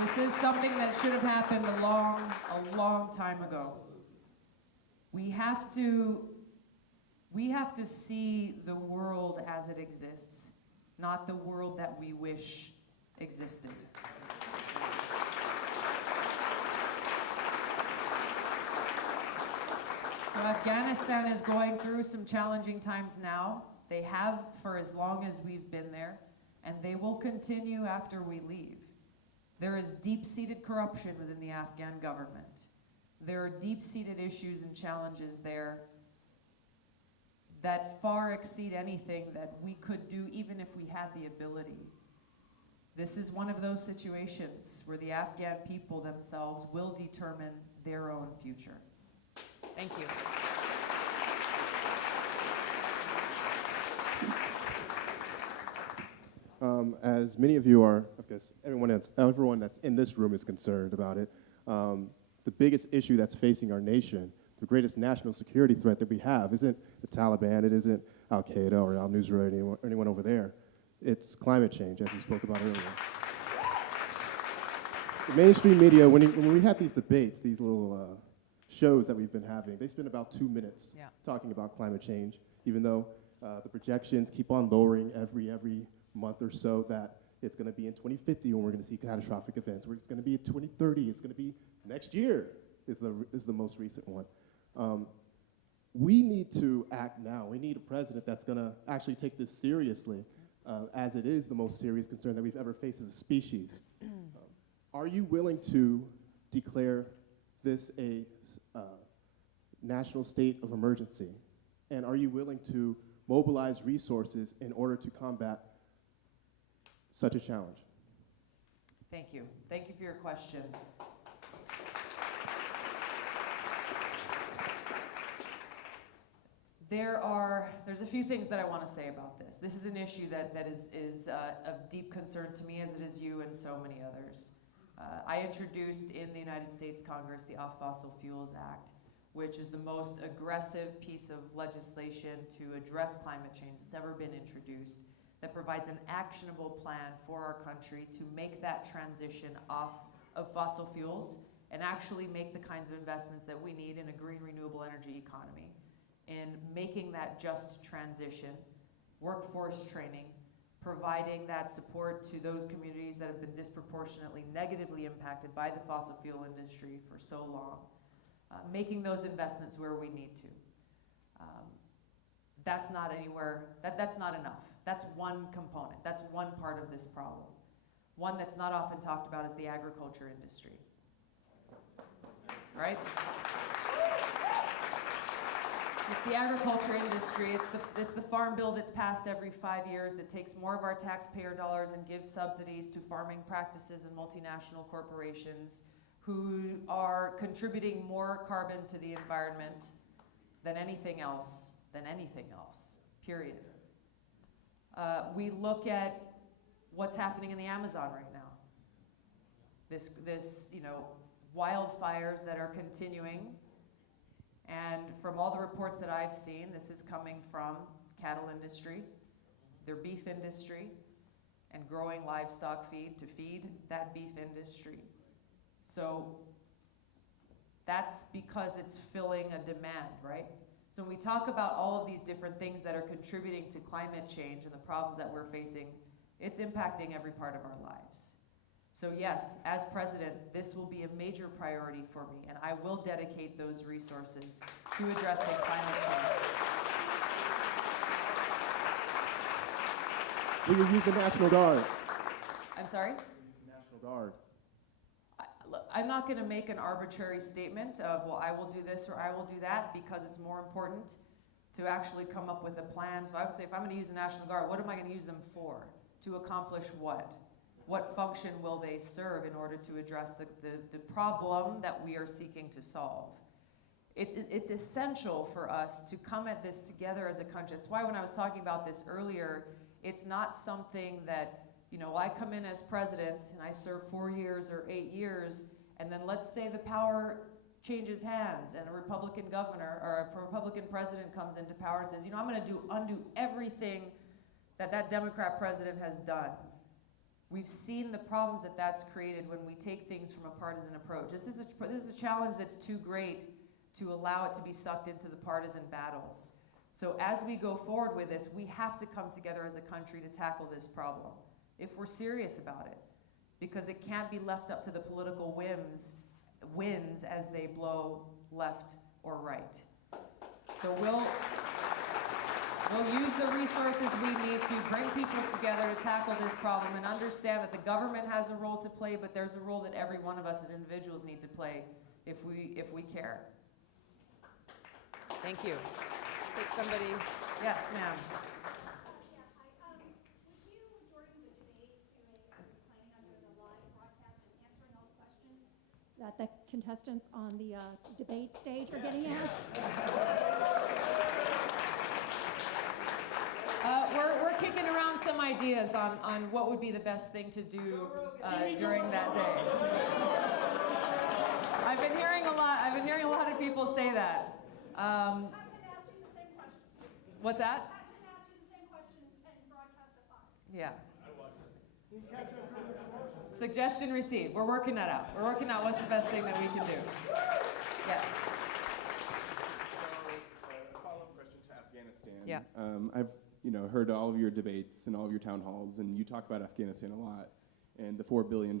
This is something that should have happened a long time ago. We have to see the world as it exists, not the world that we wish existed. So Afghanistan is going through some challenging times now. They have for as long as we've been there, and they will continue after we leave. There is deep-seated corruption within the Afghan government. There are deep-seated issues and challenges there that far exceed anything that we could do even if we had the ability. This is one of those situations where the Afghan people themselves will determine their own future. Thank you. As many of you are, I guess everyone that's in this room is concerned about it. The biggest issue that's facing our nation, the greatest national security threat that we have, isn't the Taliban, it isn't Al Qaeda or Al Nusra or anyone over there. It's climate change, as we spoke about earlier. The mainstream media, when we have these debates, these little shows that we've been having, they spend about 2 minutes talking about climate change, even though the projections keep on lowering every month or so, that it's going to be in 2050 when we're going to see catastrophic events, where it's going to be in 2030, it's going to be next year is the most recent one. We need to act now. We need a president that's going to actually take this seriously, as it is the most serious concern that we've ever faced as a species. Are you willing to declare this a national state of emergency? And are you willing to mobilize resources in order to combat such a challenge? Thank you. Thank you for your question. There's a few things that I want to say about this. This is an issue that is of deep concern to me, as it is you and so many others. I introduced in the United States Congress the Off Fossil Fuels Act, which is the most aggressive piece of legislation to address climate change that's ever been introduced, that provides an actionable plan for our country to make that transition off of fossil fuels and actually make the kinds of investments that we need in a green renewable energy economy, in making that just transition, workforce training, providing that support to those communities that have been disproportionately negatively impacted by the fossil fuel industry for so long, making those investments where we need to. That's not anywhere, that's not enough. That's one component, that's one part of this problem. One that's not often talked about is the agriculture industry, right? It's the agriculture industry, it's the farm bill that's passed every 5 years that takes more of our taxpayer dollars and gives subsidies to farming practices and multinational corporations who are contributing more carbon to the environment than anything else, period. We look at what's happening in the Amazon right now. This wildfires that are continuing. And from all the reports that I've seen, this is coming from cattle industry, their beef industry, and growing livestock feed to feed that beef industry. So that's because it's filling a demand, right? So when we talk about all of these different things that are contributing to climate change and the problems that we're facing, it's impacting every part of our lives. So yes, as president, this will be a major priority for me, and I will dedicate those resources to addressing climate change. Will you use the National Guard? I'm sorry? The National Guard. Look, I'm not going to make an arbitrary statement of, well, I will do this or I will do that, because it's more important to actually come up with a plan. So I would say, if I'm going to use the National Guard, what am I going to use them for? To accomplish what? What function will they serve in order to address the problem that we are seeking to solve? It's essential for us to come at this together as a country. That's why when I was talking about this earlier, it's not something that, you know, I come in as president and I serve 4 years or 8 years, and then let's say the power changes hands and a Republican governor or a Republican president comes into power and says, you know, I'm going to undo everything that Democrat president has done. We've seen the problems that that's created when we take things from a partisan approach. This is a challenge that's too great to allow it to be sucked into the partisan battles. So as we go forward with this, we have to come together as a country to tackle this problem, if we're serious about it, because it can't be left up to the political winds as they blow left or right. So we'll use the resources we need to bring people together to tackle this problem and understand that the government has a role to play, but there's a role that every one of us as individuals need to play if we care. Thank you. Take somebody. Yes, ma'am. That the contestants on the debate stage are getting asked? We're kicking around some ideas on what would be the best thing to do during that day. I've been hearing a lot of people say that. I can ask you the same question. What's that? I can ask you the same questions and broadcast it live. Yeah. Suggestion received. We're working that out. We're working out what's the best thing that we can do. Yes. So, a follow-up question to Afghanistan. Yeah. I've heard all of your debates and all of your town halls, and you talk about Afghanistan a lot, and the $4 billion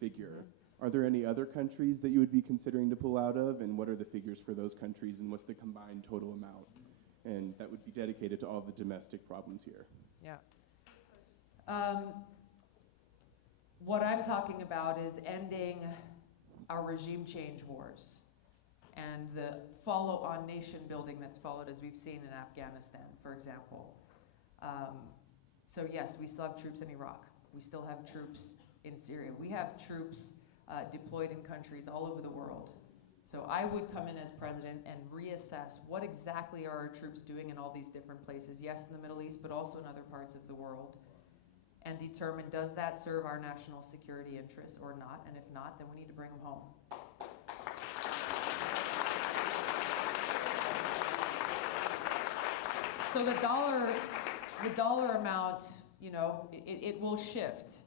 figure. Are there any other countries that you would be considering to pull out of, and what are the figures for those countries, and what's the combined total amount? And that would be dedicated to all the domestic problems here. Yeah. What I'm talking about is ending our regime change wars and the follow-on nation building that's followed, as we've seen in Afghanistan, for example. So yes, we still have troops in Iraq. We still have troops in Syria. We have troops deployed in countries all over the world. So I would come in as president and reassess what exactly are our troops doing in all these different places, yes, in the Middle East, but also in other parts of the world, and determine, does that serve our national security interests or not? And if not, then we need to bring them home. So the dollar amount, it will shift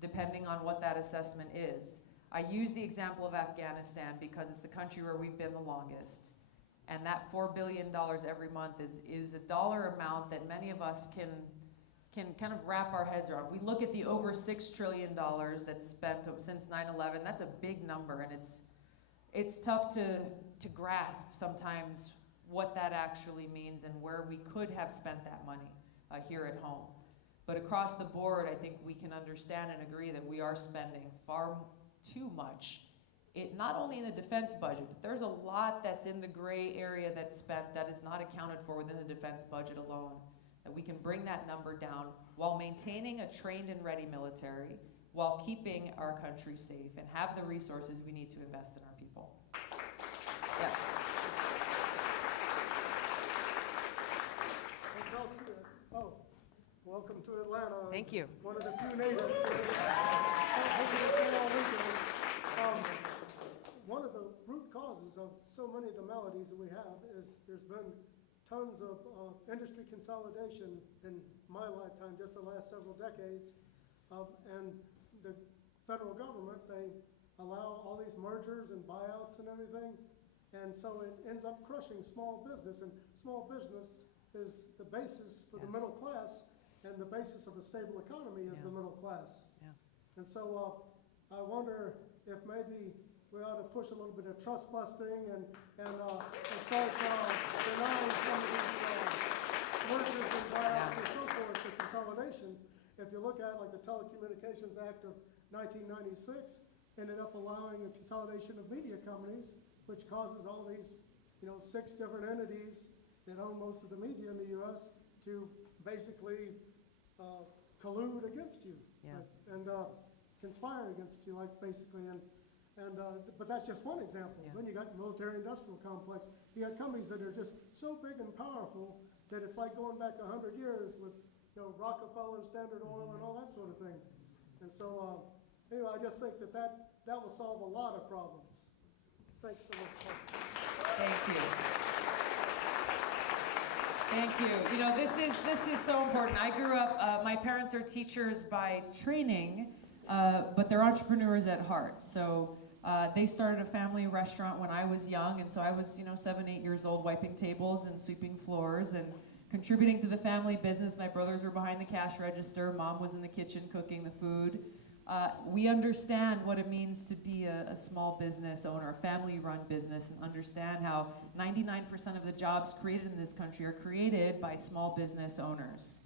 depending on what that assessment is. I use the example of Afghanistan because it's the country where we've been the longest. And that $4 billion every month is a dollar amount that many of us can kind of wrap our heads around. If we look at the over $6 trillion that's spent since 9/11, that's a big number, and it's tough to grasp sometimes what that actually means and where we could have spent that money here at home. But across the board, I think we can understand and agree that we are spending far too much, not only in the defense budget, but there's a lot that's in the gray area that's spent that is not accounted for within the defense budget alone. That we can bring that number down while maintaining a trained and ready military, while keeping our country safe and have the resources we need to invest in our people. Yes. Hey, Tulsi, welcome to Atlanta. Thank you. One of the few natives. One of the root causes of so many of the maladies that we have is there's been tons of industry consolidation in my lifetime, just the last several decades. And the federal government, they allow all these mergers and buyouts and everything. And so it ends up crushing small business, and small business is the basis for the middle class, and the basis of a stable economy is the middle class. Yeah. And so I wonder if maybe we ought to push a little bit of trust busting and start denying some of these mergers and buyouts and so forth, the consolidation. If you look at like the Telecommunications Act of 1996, ended up allowing a consolidation of media companies, which causes all these, 6 different entities that own most of the media in the U.S. to basically collude against you and conspire against you, like basically. But that's just one example. Yeah. Then you got the military-industrial complex. You got companies that are just so big and powerful that it's like going back 100 years with Rockefeller, Standard Oil, and all that sort of thing. And so, anyway, I just think that will solve a lot of problems. Thanks so much. Thank you. Thank you. This is so important. I grew up, my parents are teachers by training, but they're entrepreneurs at heart. So they started a family restaurant when I was young, and so I was 7, 8 years old, wiping tables and sweeping floors and contributing to the family business. My brothers were behind the cash register. Mom was in the kitchen cooking the food. We understand what it means to be a small business owner, a family-run business, and understand how 99% of the jobs created in this country are created by small business owners.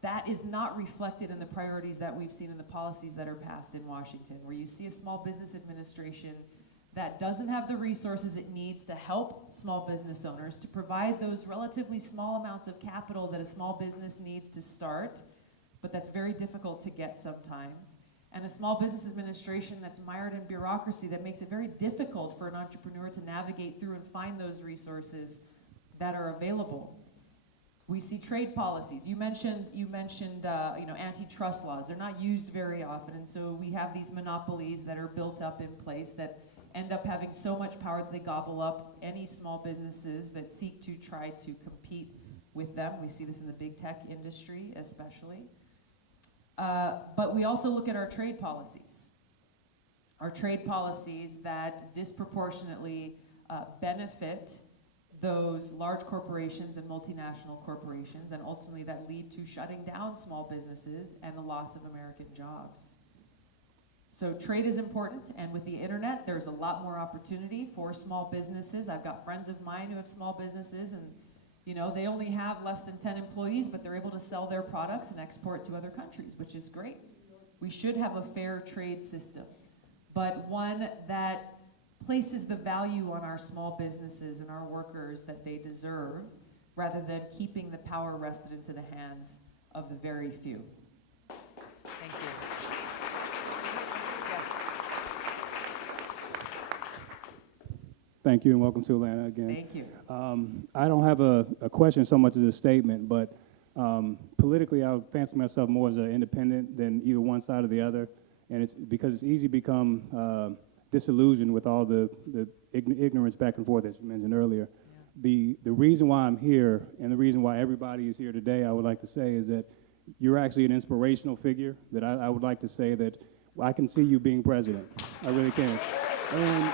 That is not reflected in the priorities that we've seen in the policies that are passed in Washington, where you see a small business administration that doesn't have the resources it needs to help small business owners, to provide those relatively small amounts of capital that a small business needs to start, but that's very difficult to get sometimes. And a small business administration that's mired in bureaucracy that makes it very difficult for an entrepreneur to navigate through and find those resources that are available. We see trade policies. You mentioned antitrust laws. They're not used very often, and so we have these monopolies that are built up in place that end up having so much power that they gobble up any small businesses that seek to try to compete with them. We see this in the big tech industry especially. But we also look at our trade policies. Our trade policies that disproportionately benefit those large corporations and multinational corporations, and ultimately that lead to shutting down small businesses and the loss of American jobs. So trade is important, and with the internet, there's a lot more opportunity for small businesses. I've got friends of mine who have small businesses, and they only have less than 10 employees, but they're able to sell their products and export to other countries, which is great. We should have a fair trade system, but one that places the value on our small businesses and our workers that they deserve, rather than keeping the power vested into the hands of the very few. Thank you. Yes. Thank you, and welcome to Atlanta again. Thank you. I don't have a question so much as a statement, but politically I would fancy myself more as an independent than either one side or the other, and it's because it's easy to become disillusioned with all the ignorance back and forth, as you mentioned earlier. Yeah. The reason why I'm here, and the reason why everybody is here today, I would like to say, is that you're actually an inspirational figure, that I would like to say that I can see you being president. I really can. And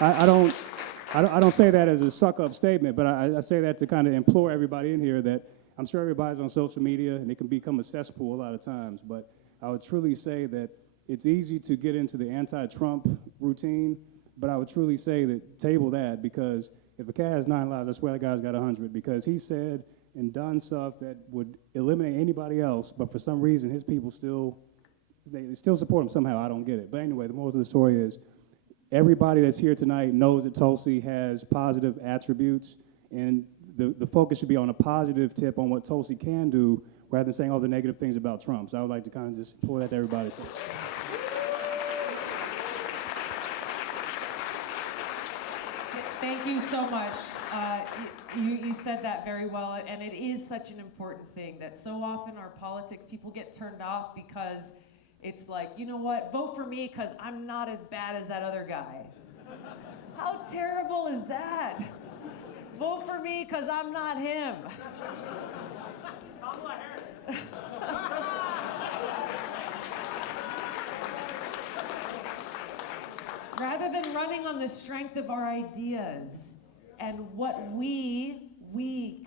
I don't say that as a suck-up statement, but I say that to kind of implore everybody in here that I'm sure everybody's on social media and it can become a cesspool a lot of times, but I would truly say that it's easy to get into the anti-Trump routine, but I would truly say that table that, because if a cat has 9 lives, I swear that guy's got 100, because he said and done stuff that would eliminate anybody else, but for some reason his people still support him somehow. I don't get it. But anyway, the moral of the story is everybody that's here tonight knows that Tulsi has positive attributes, and the focus should be on a positive tip on what Tulsi can do rather than saying all the negative things about Trump. So I would like to kind of just pour that to everybody. So. Thank you so much. You said that very well, and it is such an important thing that so often our politics, people get turned off because it's like, you know what, vote for me because I'm not as bad as that other guy. How terrible is that? Vote for me because I'm not him. Rather than running on the strength of our ideas and what we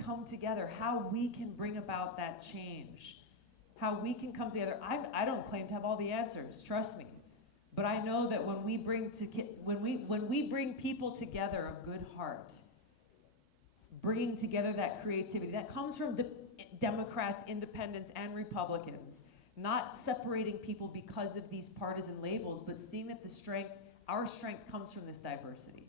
come together, how we can bring about that change, how we can come together. I don't claim to have all the answers, trust me. But I know that when we bring people together of good heart, bringing together that creativity, that comes from Democrats, independents, and Republicans, not separating people because of these partisan labels, but seeing that our strength comes from this diversity.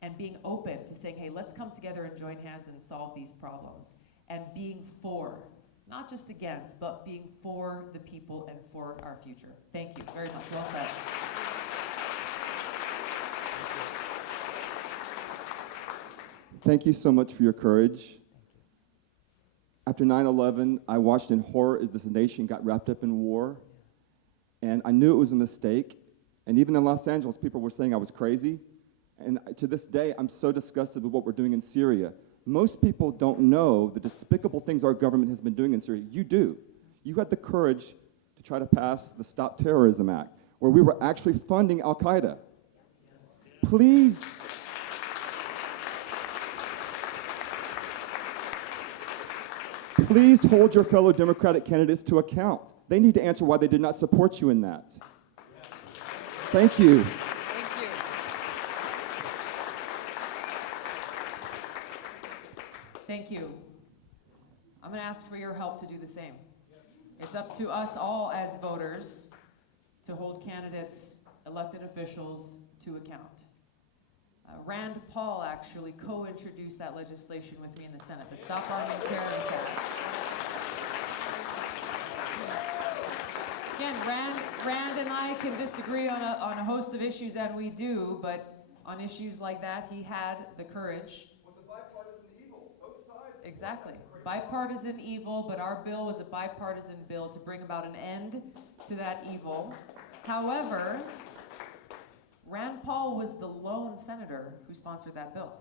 And being open to saying, hey, let's come together and join hands and solve these problems. And being for, not just against, but being for the people and for our future. Thank you very much. Well said. Thank you so much for your courage. After 9/11, I watched in horror as this nation got wrapped up in war. And I knew it was a mistake. And even in Los Angeles, people were saying I was crazy. And to this day, I'm so disgusted with what we're doing in Syria. Most people don't know the despicable things our government has been doing in Syria. You do. You had the courage to try to pass the Stop Terrorism Act, where we were actually funding Al-Qaeda. Please hold your fellow Democratic candidates to account. They need to answer why they did not support you in that. Thank you. Thank you. Thank you. I'm going to ask for your help to do the same. It's up to us all as voters to hold candidates, elected officials to account. Rand Paul actually co-introduced that legislation with me in the Senate, the Stop Arming Terrorists Act. Again, Rand and I can disagree on a host of issues, and we do, but on issues like that, he had the courage. Was a bipartisan evil, both sides. Exactly. Bipartisan evil, but our bill was a bipartisan bill to bring about an end to that evil. However, Rand Paul was the lone senator who sponsored that bill.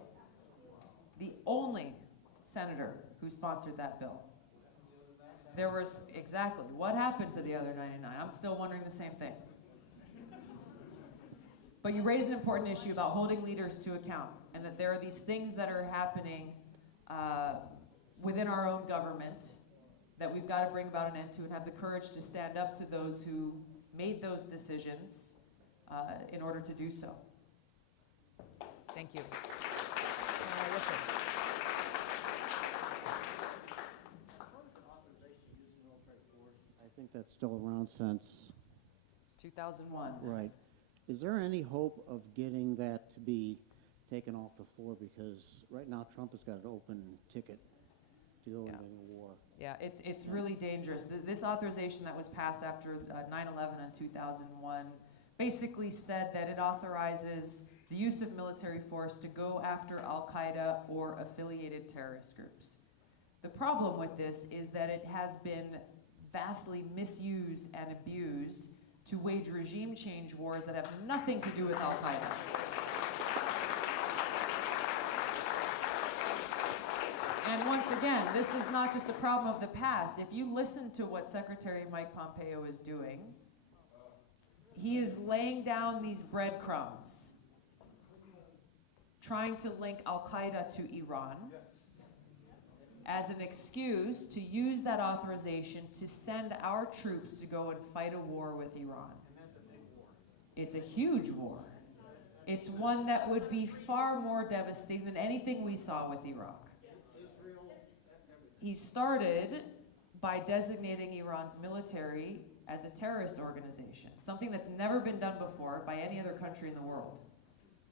The only senator who sponsored that bill. There was, exactly, what happened to the other 99? I'm still wondering the same thing. But you raised an important issue about holding leaders to account, and that there are these things that are happening within our own government that we've got to bring about an end to and have the courage to stand up to those who made those decisions in order to do so. Thank you. Listen. I think that's still around since 2001. right. Is there any hope of getting that to be taken off the floor? Because right now Trump has got an open ticket to go into a war. Yeah, it's really dangerous. This authorization that was passed after 9/11 in 2001 basically said that it authorizes the use of military force to go after Al-Qaeda or affiliated terrorist groups. The problem with this is that it has been vastly misused and abused to wage regime change wars that have nothing to do with Al-Qaeda. And once again, this is not just a problem of the past. If you listen to what Secretary Mike Pompeo is doing, he is laying down these breadcrumbs, trying to link Al-Qaeda to Iran as an excuse to use that authorization to send our troops to go and fight a war with Iran. And that's a big war. It's a huge war. It's one that would be far more devastating than anything we saw with Iraq. He started by designating Iran's military as a terrorist organization, something that's never been done before by any other country in the world,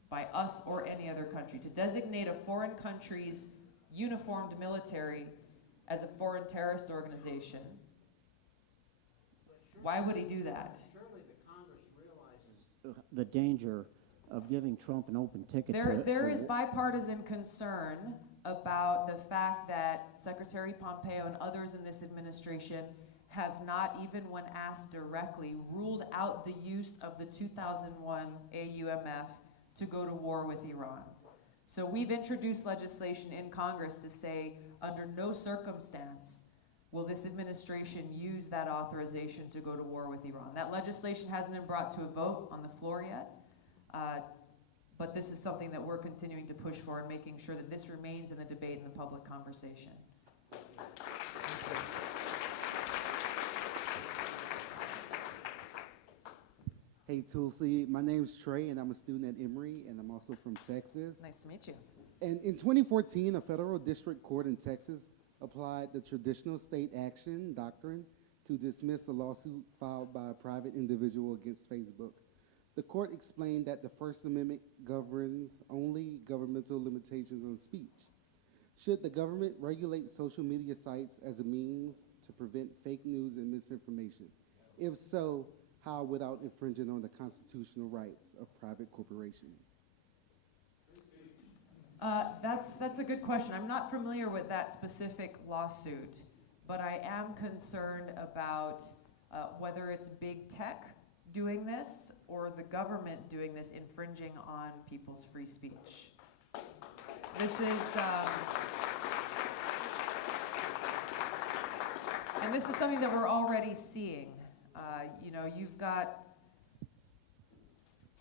by us or any other country. To designate a foreign country's uniformed military as a foreign terrorist organization. Why would he do that? Surely the Congress realizes the danger of giving Trump an open ticket. There is bipartisan concern about the fact that Secretary Pompeo and others in this administration have not, even when asked directly, ruled out the use of the 2001 AUMF to go to war with Iran. So we've introduced legislation in Congress to say, under no circumstance will this administration use that authorization to go to war with Iran. That legislation hasn't been brought to a vote on the floor yet, but this is something that we're continuing to push for and making sure that this remains in the debate and the public conversation. Hey Tulsi, my name's Trey and I'm a student at Emory and I'm also from Texas. Nice to meet you. And in 2014, a federal district court in Texas applied the traditional state action doctrine to dismiss a lawsuit filed by a private individual against Facebook. The court explained that the First Amendment governs only governmental limitations on speech. Should the government regulate social media sites as a means to prevent fake news and misinformation? If so, how without infringing on the constitutional rights of private corporations? That's a good question. I'm not familiar with that specific lawsuit, but I am concerned about whether it's big tech doing this or the government doing this, infringing on people's free speech. This is, and this is something that we're already seeing. You know, you've got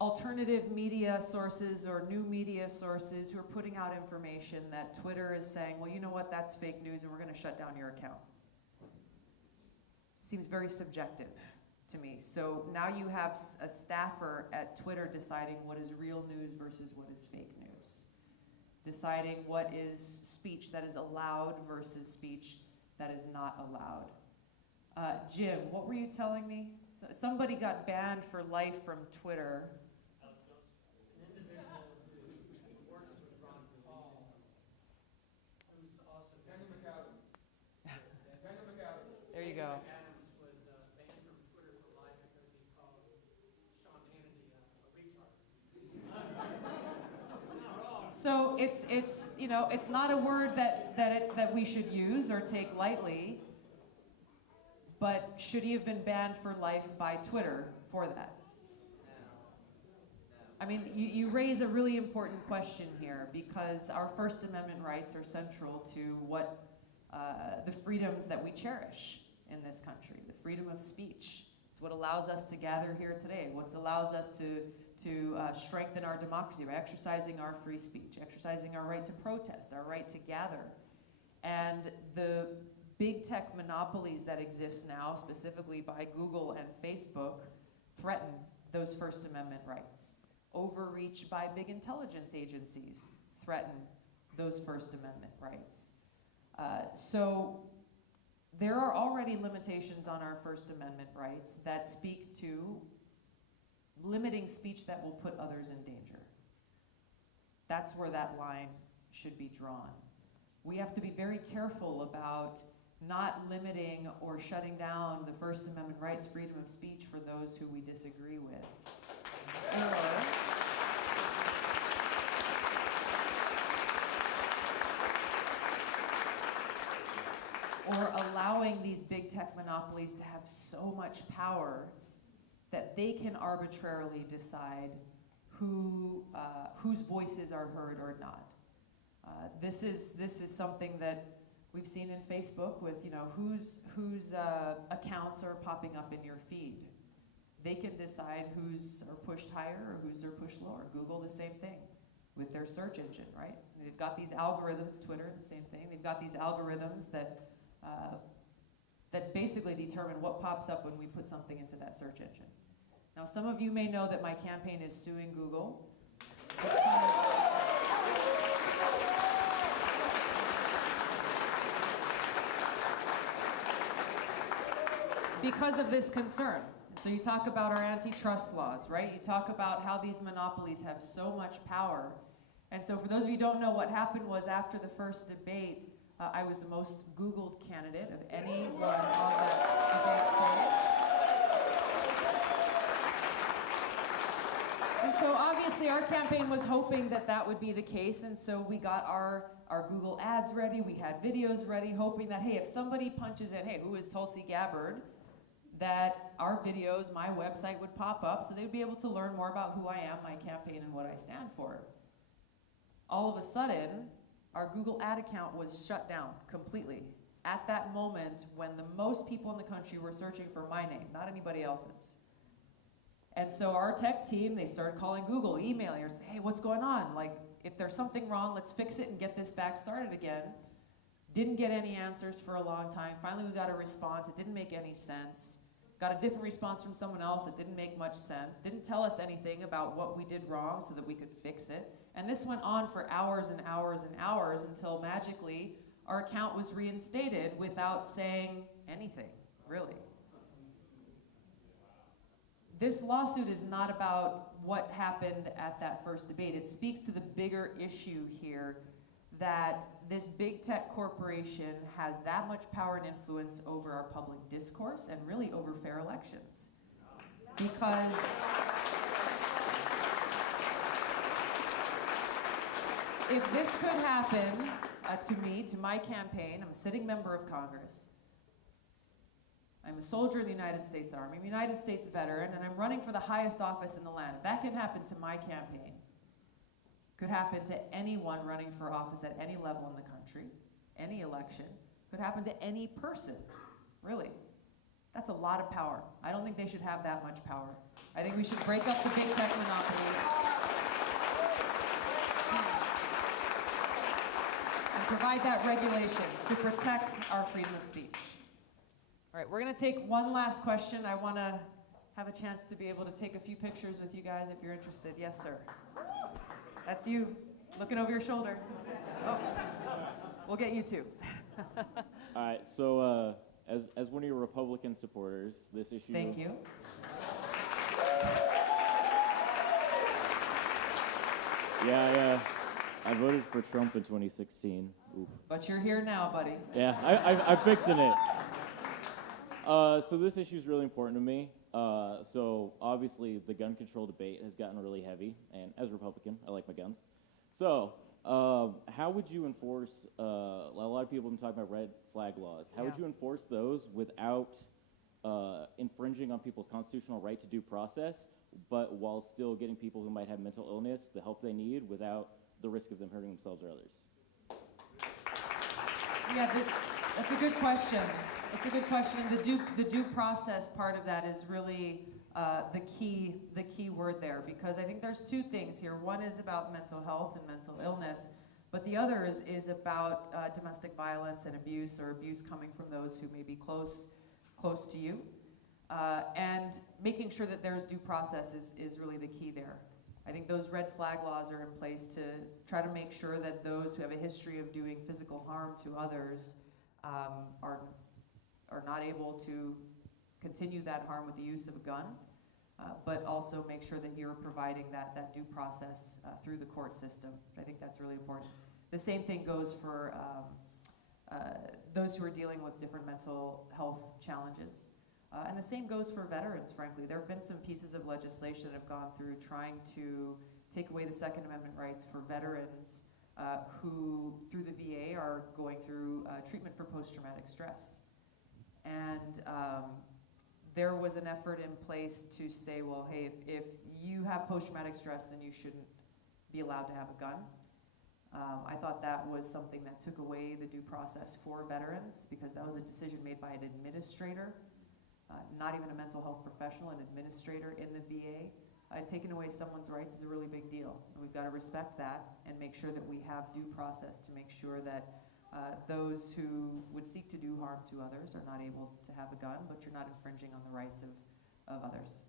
alternative media sources or new media sources who are putting out information that Twitter is saying, well, you know what, that's fake news and we're going to shut down your account. Seems very subjective to me. So now you have a staffer at Twitter deciding what is real news versus what is fake news. Deciding what is speech that is allowed versus speech that is not allowed. Jim, what were you telling me? Somebody got banned for life from Twitter. There you go. So it's you know, it's not a word that we should use or take lightly. But should he have been banned for life by Twitter for that? I mean, you raise a really important question here because our First Amendment rights are central to what the freedoms that we cherish in this country, the freedom of speech. It's what allows us to gather here today, what allows us to strengthen our democracy by exercising our free speech, exercising our right to protest, our right to gather. And the big tech monopolies that exist now, specifically by Google and Facebook, threaten those First Amendment rights. Overreach by big intelligence agencies threaten those First Amendment rights. So there are already limitations on our First Amendment rights that speak to limiting speech that will put others in danger. That's where that line should be drawn. We have to be very careful about not limiting or shutting down the First Amendment rights, freedom of speech for those who we disagree with. Or allowing these big tech monopolies to have so much power that they can arbitrarily decide whose voices are heard or not. This is something that we've seen in Facebook with, you know, whose accounts are popping up in your feed. They can decide whose are pushed higher or whose are pushed lower. Google, the same thing with their search engine, right? They've got these algorithms, Twitter, the same thing. They've got these algorithms that basically determine what pops up when we put something into that search engine. Now, some of you may know that my campaign is suing Google because of this concern. So you talk about our antitrust laws, right? You talk about how these monopolies have so much power. And so for those of you who don't know, what happened was after the first debate, I was the most Googled candidate of anyone on that debate stage. And so obviously our campaign was hoping that that would be the case, and so we got our Google ads ready, we had videos ready, hoping that, hey, if somebody punches in, hey, who is Tulsi Gabbard, that our videos, my website would pop up so they'd be able to learn more about who I am, my campaign, and what I stand for. all of a sudden, our Google ad account was shut down completely at that moment when the most people in the country were searching for my name, not anybody else's. And so our tech team, they started calling Google, emailing her, saying, hey, what's going on? Like, if there's something wrong, let's fix it and get this back started again. Didn't get any answers for a long time. Finally, we got a response. It didn't make any sense. Got a different response from someone else that didn't make much sense. Didn't tell us anything about what we did wrong so that we could fix it. And this went on for hours and hours and hours until magically our account was reinstated without saying anything, really. This lawsuit is not about what happened at that first debate. It speaks to the bigger issue here that this big tech corporation has that much power and influence over our public discourse and really over fair elections. Because if this could happen to me, to my campaign, I'm a sitting member of Congress. I'm a soldier in the United States Army. I'm a United States veteran, and I'm running for the highest office in the land. If that can happen to my campaign, could happen to anyone running for office at any level in the country, any election, could happen to any person, really. That's a lot of power. I don't think they should have that much power. I think we should break up the big tech monopolies and provide that regulation to protect our freedom of speech. All right, we're gonna take one last question. I wanna have a chance to be able to take a few pictures with you guys if you're interested. Yes, sir. That's you, looking over your shoulder. Oh, we'll get you too. All right, so as one of your Republican supporters, this issue... Thank you. Yeah, I voted for Trump in 2016. Oof. But you're here now, buddy. Yeah, I'm fixing it. So this issue is really important to me. So obviously the gun control debate has gotten really heavy, and as a Republican, I like my guns. So how would you enforce, a lot of people have been talking about red flag laws. How would you enforce those without infringing on people's constitutional right to due process, but while still getting people who might have mental illness the help they need without the risk of them hurting themselves or others? Yeah, that's a good question. It's a good question. The due process part of that is really the key word there, because I think there's two things here. One is about mental health and mental illness, but the other is about domestic violence and abuse, or abuse coming from those who may be close to you. And making sure that there's due process is really the key there. I think those red flag laws are in place to try to make sure that those who have a history of doing physical harm to others are not able to continue that harm with the use of a gun, but also make sure that you're providing that due process through the court system. I think that's really important. The same thing goes for those who are dealing with different mental health challenges. And the same goes for veterans, frankly. There have been some pieces of legislation that have gone through trying to take away the Second Amendment rights for veterans who, through the VA, are going through treatment for post-traumatic stress. And there was an effort in place to say, well, hey, if you have post-traumatic stress, then you shouldn't be allowed to have a gun. I thought that was something that took away the due process for veterans, because that was a decision made by an administrator, not even a mental health professional, an administrator in the VA. Taking away someone's rights is a really big deal. And we've got to respect that and make sure that we have due process to make sure that those who would seek to do harm to others are not able to have a gun, but you're not infringing on the rights of others.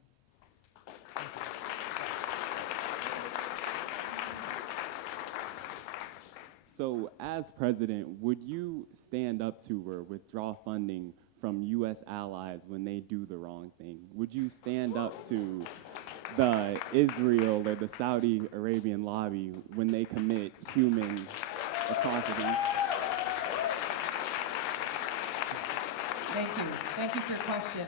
So as president, would you stand up to or withdraw funding from U.S. allies when they do the wrong thing? Would you stand up to the Israel or the Saudi Arabian lobby when they commit human atrocities? Thank you. Thank you for your question.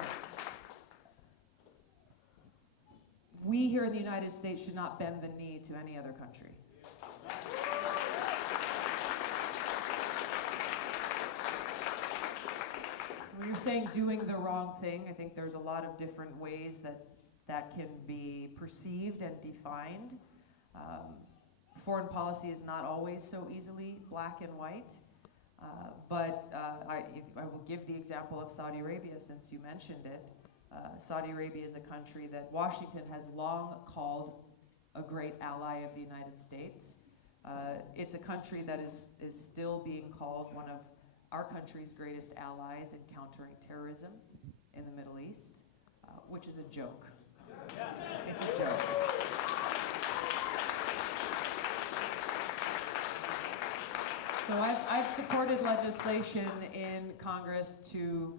We here in the United States should not bend the knee to any other country. When you're saying doing the wrong thing, I think there's a lot of different ways that can be perceived and defined. foreign policy is not always so easily black and white. But I will give the example of Saudi Arabia since you mentioned it. Saudi Arabia is a country that Washington has long called a great ally of the United States. It's a country that is still being called one of our country's greatest allies in countering terrorism in the Middle East, which is a joke. It's a joke. So I've supported legislation in Congress to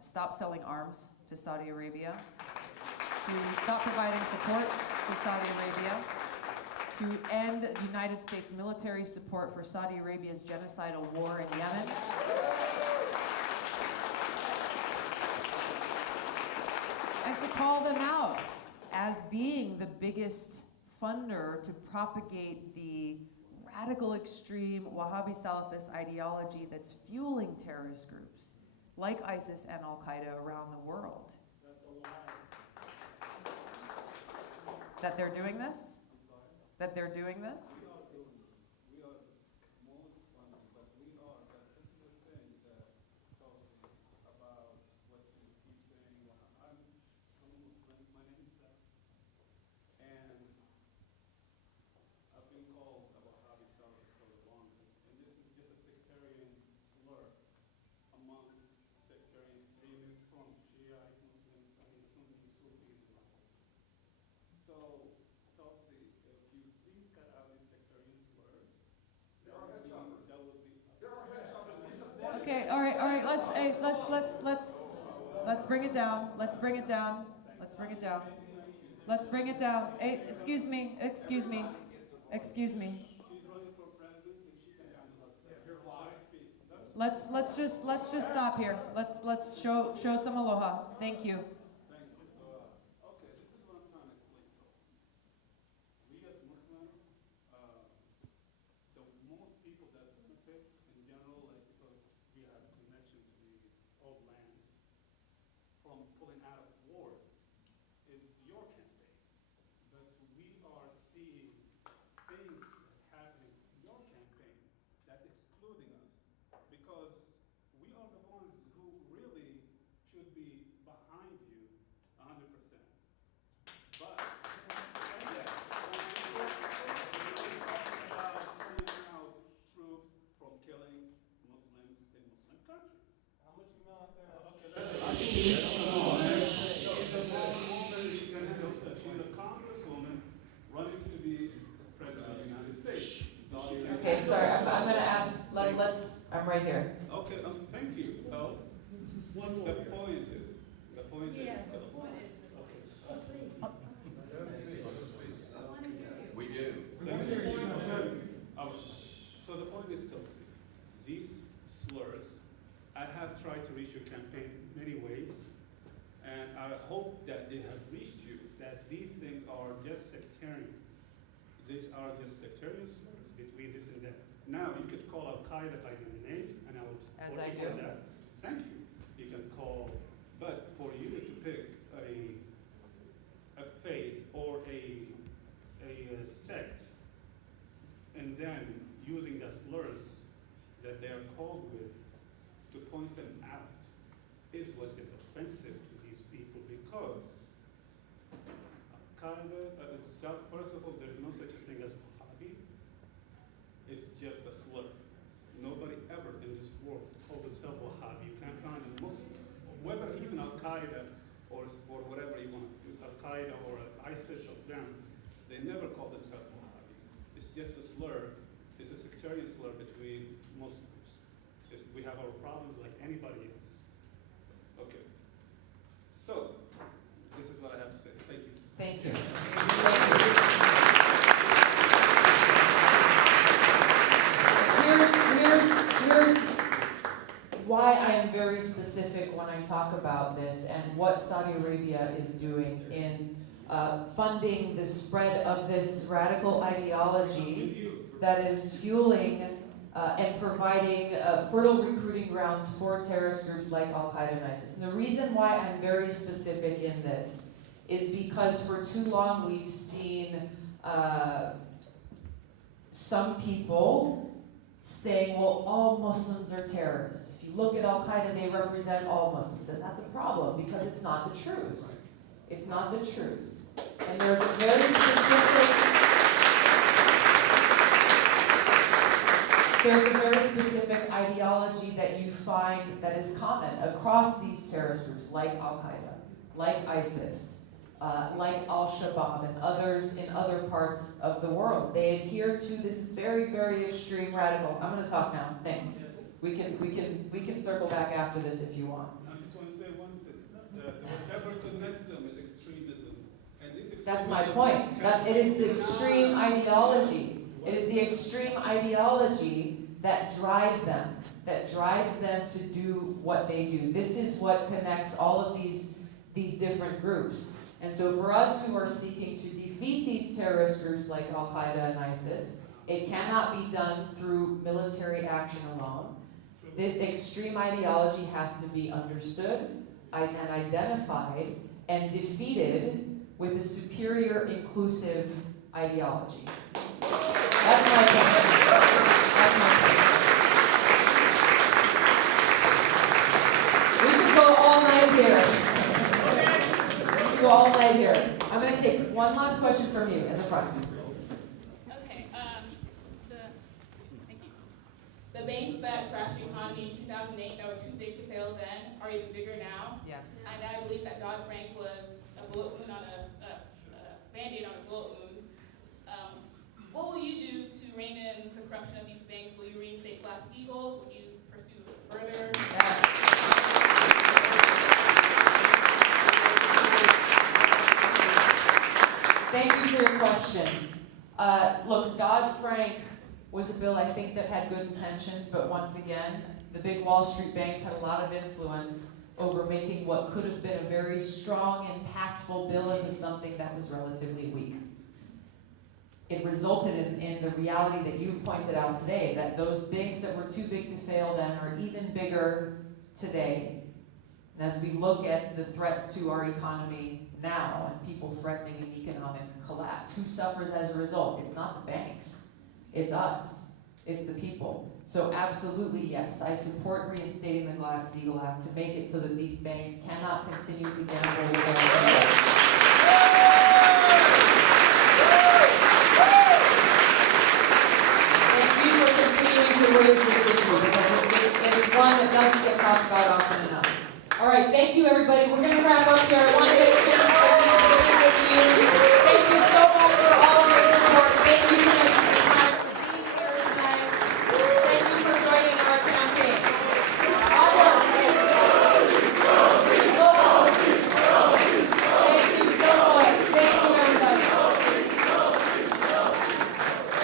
stop selling arms to Saudi Arabia, to stop providing support to Saudi Arabia, to end United States military support for Saudi Arabia's genocidal war in Yemen. And to call them out as being the biggest funder to propagate the radical extreme Wahhabi Salafist ideology that's fueling terrorist groups like ISIS and Al-Qaeda around the world. That's a lie. That they're doing this? That they're doing this? We are doing this. We are most funded, but we are. But this is the thing that tells me about what you keep saying. I'm a Muslim. My name is Seth. And I've been called a Wahhabi Salafist for the longest. And this is just a sectarian slur amongst sectarian extremists from Shiite Muslims, Sunni, Sufis, and all. So, Tulsi, if you please cut out these sectarian slurs, that would be. Okay, all right, let's bring it down. Let's bring it down. Let's bring it down. Let's bring it down. Hey, excuse me. She's running for president and she can handle herself. Let's just stop here. Let's show some aloha. Thank you. Thank you. Okay, this is what I'm trying to explain, Tulsi. We as Muslims, the most people that benefit in general, like because we have a connection to the old lands from pulling out of war, is your campaign. But we are seeing things happening in your campaign that's excluding us because we are the ones who really should be behind you 100%. But when we talk about pulling out troops from killing Muslims in Muslim countries. How much you know out there? Okay, I think she's a grown woman, she can handle stuff. She's a congresswoman running to be president of the United States. So she can Okay, handle sorry. herself. I'm gonna ask. I'm right here. Okay, thank you. So, the point is, We do. So the point is, Tulsi, these slurs, I have tried to reach your campaign many ways, and I hope that they have reached you, that these things are just sectarian. These are just sectarian slurs between this and that. Now, you could call Al-Qaeda by your name, and I will As support I you on do. that. Thank you. You can call, but for you to pick a faith or a sect, and then using the slurs that they are called with to point them out is what is offensive to these people because Al-Qaeda, first of all, there is no such a thing as Wahhabi. It's just a slur. Nobody ever in this world called themselves Wahhabi. You can't find a Muslim, whether even Al-Qaeda or whatever you want to use, Al-Qaeda or ISIS of them, they never call themselves Wahhabi. It's just a slur. It's a sectarian slur between Muslims. We have our problems like anybody else. Okay. So, this is what I have to say. Thank you. Thank you. Here's why I am very specific when I talk about this and what Saudi Arabia is doing in funding the spread of this radical ideology that is fueling and providing fertile recruiting grounds for terrorist groups like Al-Qaeda and ISIS. And the reason why I'm very specific in this is because for too long we've seen some people saying, well, all Muslims are terrorists. If you look at Al-Qaeda, they represent all Muslims, and that's a problem because it's not the truth. It's not the truth. And there's a very specific ideology that you find that is common across these terrorist groups, like Al-Qaeda, like ISIS, like Al-Shabaab, and others in other parts of the world. They adhere to this very, very extreme radical. I'm going to talk now. Thanks. We can circle back after this if you want. I just want to say one thing. Whatever connects them is extremism. And this extremism That's my point. It is the extreme ideology. It is the extreme ideology that drives them to do what they do. This is what connects all of these different groups. And so for us who are seeking to defeat these terrorist groups like Al-Qaeda and ISIS, it cannot be done through military action alone. This extreme ideology has to be understood and identified and defeated with a superior, inclusive ideology. That's my point. That's my point. We could go all night here. We could go all night here. I'm going to take one last question from you in the front. Okay, thank you. The banks that crashed the economy in 2008 that were too big to fail then are even bigger now. Yes. And I believe that Dodd-Frank was a bullet wound on a Band-Aid on a bullet wound. What will you do to rein in the corruption of these banks? Will you reinstate Glass-Steagall? Will you pursue it further? Yes. Thank you for your question. Look, Dodd-Frank was a bill I think that had good intentions, but once again, the big Wall Street banks had a lot of influence over making what could have been a very strong, impactful bill into something that was relatively weak. It resulted in the reality that you've pointed out today, that those banks that were too big to fail then are even bigger today. And as we look at the threats to our economy now and people threatening an economic collapse, who suffers as a result? It's not the banks, it's us. It's the people. So absolutely, yes, I support reinstating the Glass-Steagall Act to make it so that these banks cannot continue to gamble with their money. Thank you for continuing to raise this issue because it's one that doesn't get talked about often enough. All right, thank you everybody. We're going to wrap up here. I want to get